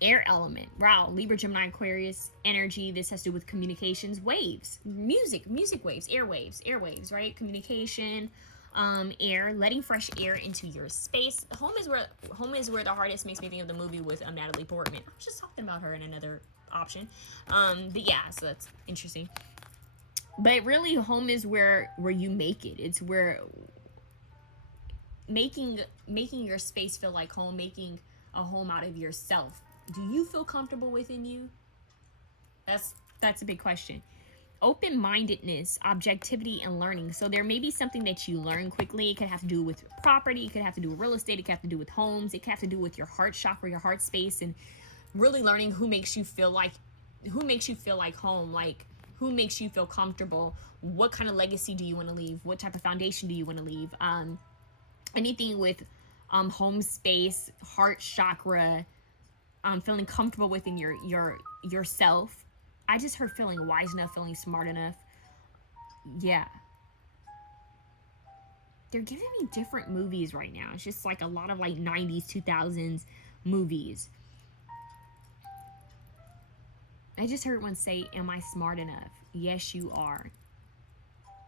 Air element. Wow, Libra, Gemini, Aquarius energy. This has to do with communications, waves, music waves, airwaves, right? Communication, Air, letting fresh air into your space. Home is where the heart is makes me think of the movie with Natalie Portman. I was just talking about her in another option. But yeah, so that's interesting. But really, home is where you make it. It's where making your space feel like home, making a home out of yourself. Do you feel comfortable within you? That's a big question. Open-mindedness, objectivity, and learning. So there may be something that you learn quickly. It could have to do with property. It could have to do with real estate. It could have to do with homes. It could have to do with your heart chakra, your heart space, and really learning who makes you feel like home, like who makes you feel comfortable. What kind of legacy do you want to leave? What type of foundation do you want to leave? Anything with home space, heart chakra, feeling comfortable within yourself. I just heard feeling wise enough, feeling smart enough. Yeah. They're giving me different movies right now. It's just like a lot of like 90s, 2000s movies. I just heard one say, am I smart enough? Yes, you are.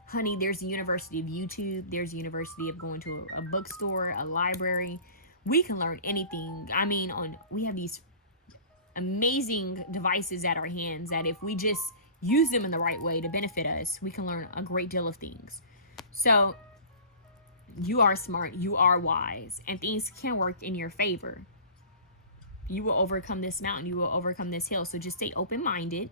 Honey, there's the University of YouTube. There's the University of going to a bookstore, a library. We can learn anything. I mean, we have these amazing devices at our hands that if we just use them in the right way to benefit us, we can learn a great deal of things. So you are smart, you are wise, and things can work in your favor. You will overcome this mountain, you will overcome this hill. So just stay open-minded.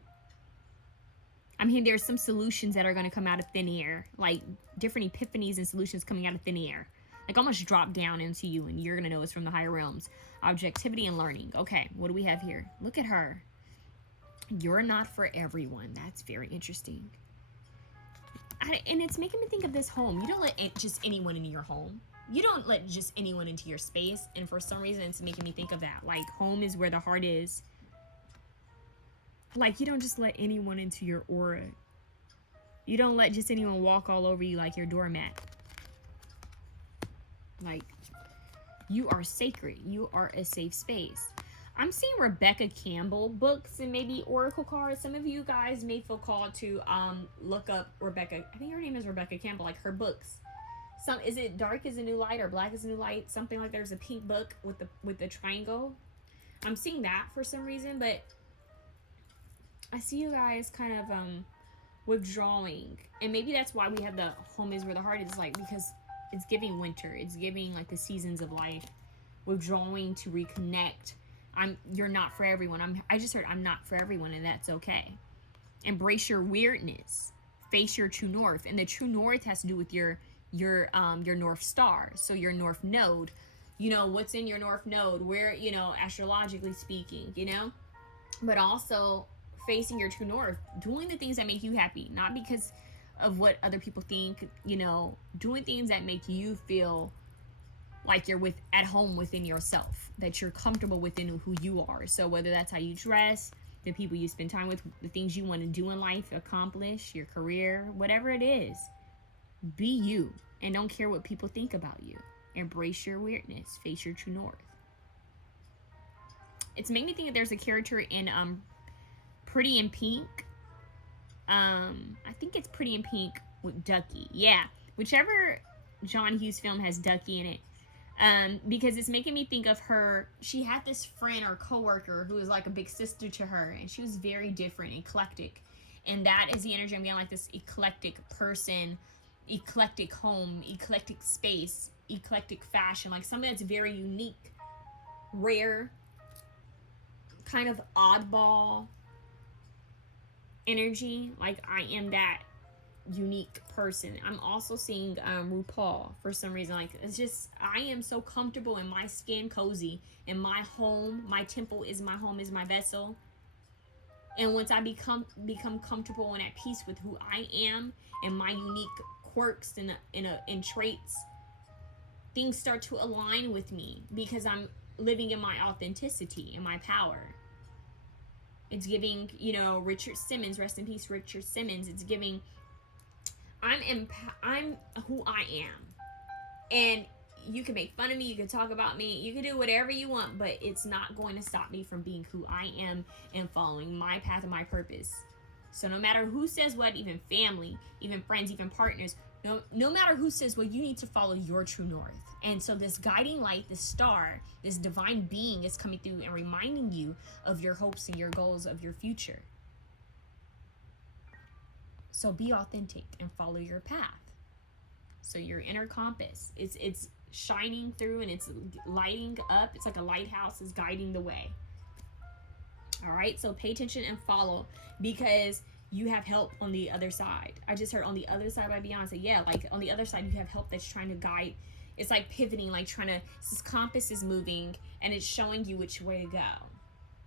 I mean, there's some solutions that are going to come out of thin air, like different epiphanies and solutions coming out of thin air, like almost drop down into you, and you're going to know it's from the higher realms. Objectivity and learning. Okay, what do we have here? Look at her. You're not for everyone. That's very interesting. And it's making me think of this home. You don't let just anyone into your home. You don't let just anyone into your space. And for some reason, it's making me think of that. Like, home is where the heart is. Like, you don't just let anyone into your aura. You don't let just anyone walk all over you like your doormat. Like, you are sacred. You are a safe space. I'm seeing Rebecca Campbell books and maybe oracle cards. Some of you guys may feel called to look up Rebecca. I think her name is Rebecca Campbell, like her books. Is it Dark is a New Light or Black is a New Light? Something like there's a pink book with the triangle. I'm seeing that for some reason, but I see you guys kind of withdrawing. And maybe that's why we have the home is where the heart is, like, because it's giving winter. It's giving like the seasons of life. Withdrawing to reconnect. You're not for everyone. I just heard I'm not for everyone, and that's okay. Embrace your weirdness. Face your true north. And the true north has to do with your North Star. So your North Node. You know, what's in your North Node, where, you know, astrologically speaking, you know? But also facing your true north, doing the things that make you happy, not because of what other people think, you know, doing things that make you feel like you're at home within yourself, that you're comfortable within who you are. So whether that's how you dress, the people you spend time with, the things you want to do in life, accomplish, your career, whatever it is, be you and don't care what people think about you. Embrace your weirdness, face your true north. It's made me think that there's a character in Pretty in Pink. I think it's Pretty in Pink with Ducky. Yeah, whichever John Hughes film has Ducky in it. Because it's making me think of her. She had this friend or coworker who was like a big sister to her, and she was very different, eclectic. And that is the energy I'm getting, like this eclectic person, eclectic home, eclectic space, eclectic fashion, like something that's very unique, rare, kind of oddball energy. Like, I am that unique person. I'm also seeing RuPaul for some reason. Like, it's just, I am so comfortable in my skin, cozy in my home. My temple is my home, is my vessel. And once I become comfortable and at peace with who I am and my unique quirks and traits, things start to align with me because I'm living in my authenticity and my power. It's giving, you know, Richard Simmons, rest in peace, Richard Simmons. It's giving, I'm who I am. And you can make fun of me, you can talk about me, you can do whatever you want, but it's not going to stop me from being who I am and following my path and my purpose. So no matter who says what, even family, even friends, even partners, No matter who says, well, you need to follow your true north. And so this guiding light, this star, this divine being is coming through and reminding you of your hopes and your goals of your future. So be authentic and follow your path. So your inner compass, it's shining through and it's lighting up. It's like a lighthouse is guiding the way. All right, so pay attention and follow, because you have help on the other side. I just heard on the other side by Beyonce. Yeah, like on the other side, you have help that's trying to guide. It's like pivoting, like trying to, this compass is moving and it's showing you which way to go.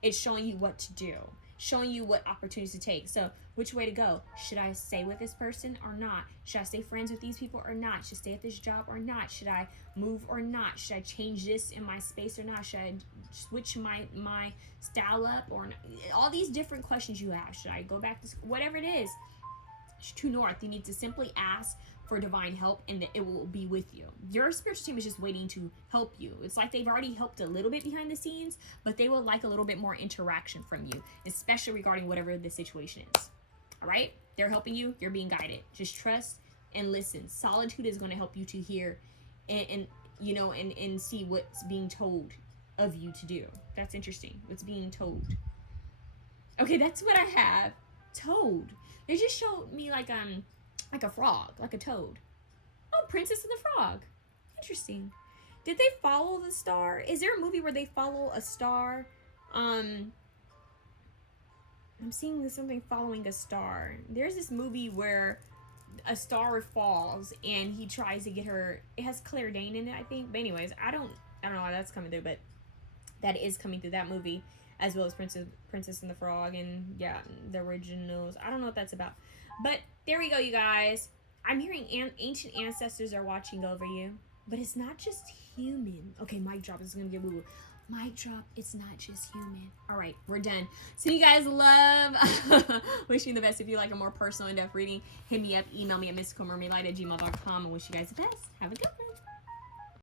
It's showing you what to do, showing you what opportunities to take. So which way to go? Should I stay with this person or not? Should I stay friends with these people or not? Should I stay at this job or not? Should I move or not? Should I change this in my space or not? Should I switch my style up or not? All these different questions you have. Should I go back to school? Whatever it is, true north, you need to simply ask for divine help and that it will be with you. Your spiritual team is just waiting to help you. It's like they've already helped a little bit behind the scenes, but they would like a little bit more interaction from you, especially regarding whatever the situation is. All right? They're helping you. You're being guided. Just trust and listen. Solitude is going to help you to hear and see what's being told of you to do. That's interesting. What's being told. Okay, that's what I have. Toad. They just showed me like a frog, like a toad. Oh, Princess and the Frog. Interesting. Did they follow the star? Is there a movie where they follow a star? I'm seeing something following a star. There's this movie where a star falls and he tries to get her. It has Claire Danes in it, I think. But anyways, I don't know why that's coming through, but that is coming through, that movie, as well as Princess and the Frog, and yeah, the originals. I don't know what that's about. But there we go, you guys. I'm hearing ancient ancestors are watching over you. But it's not just human. Okay, mic drop. This is going to get woo-woo. Mic drop. It's not just human. All right, we're done. So you guys love. Wishing you the best. If you like a more personal in-depth reading, hit me up. Email me at mysticalmermaidlight@gmail.com. And wish you guys the best. Have a good one.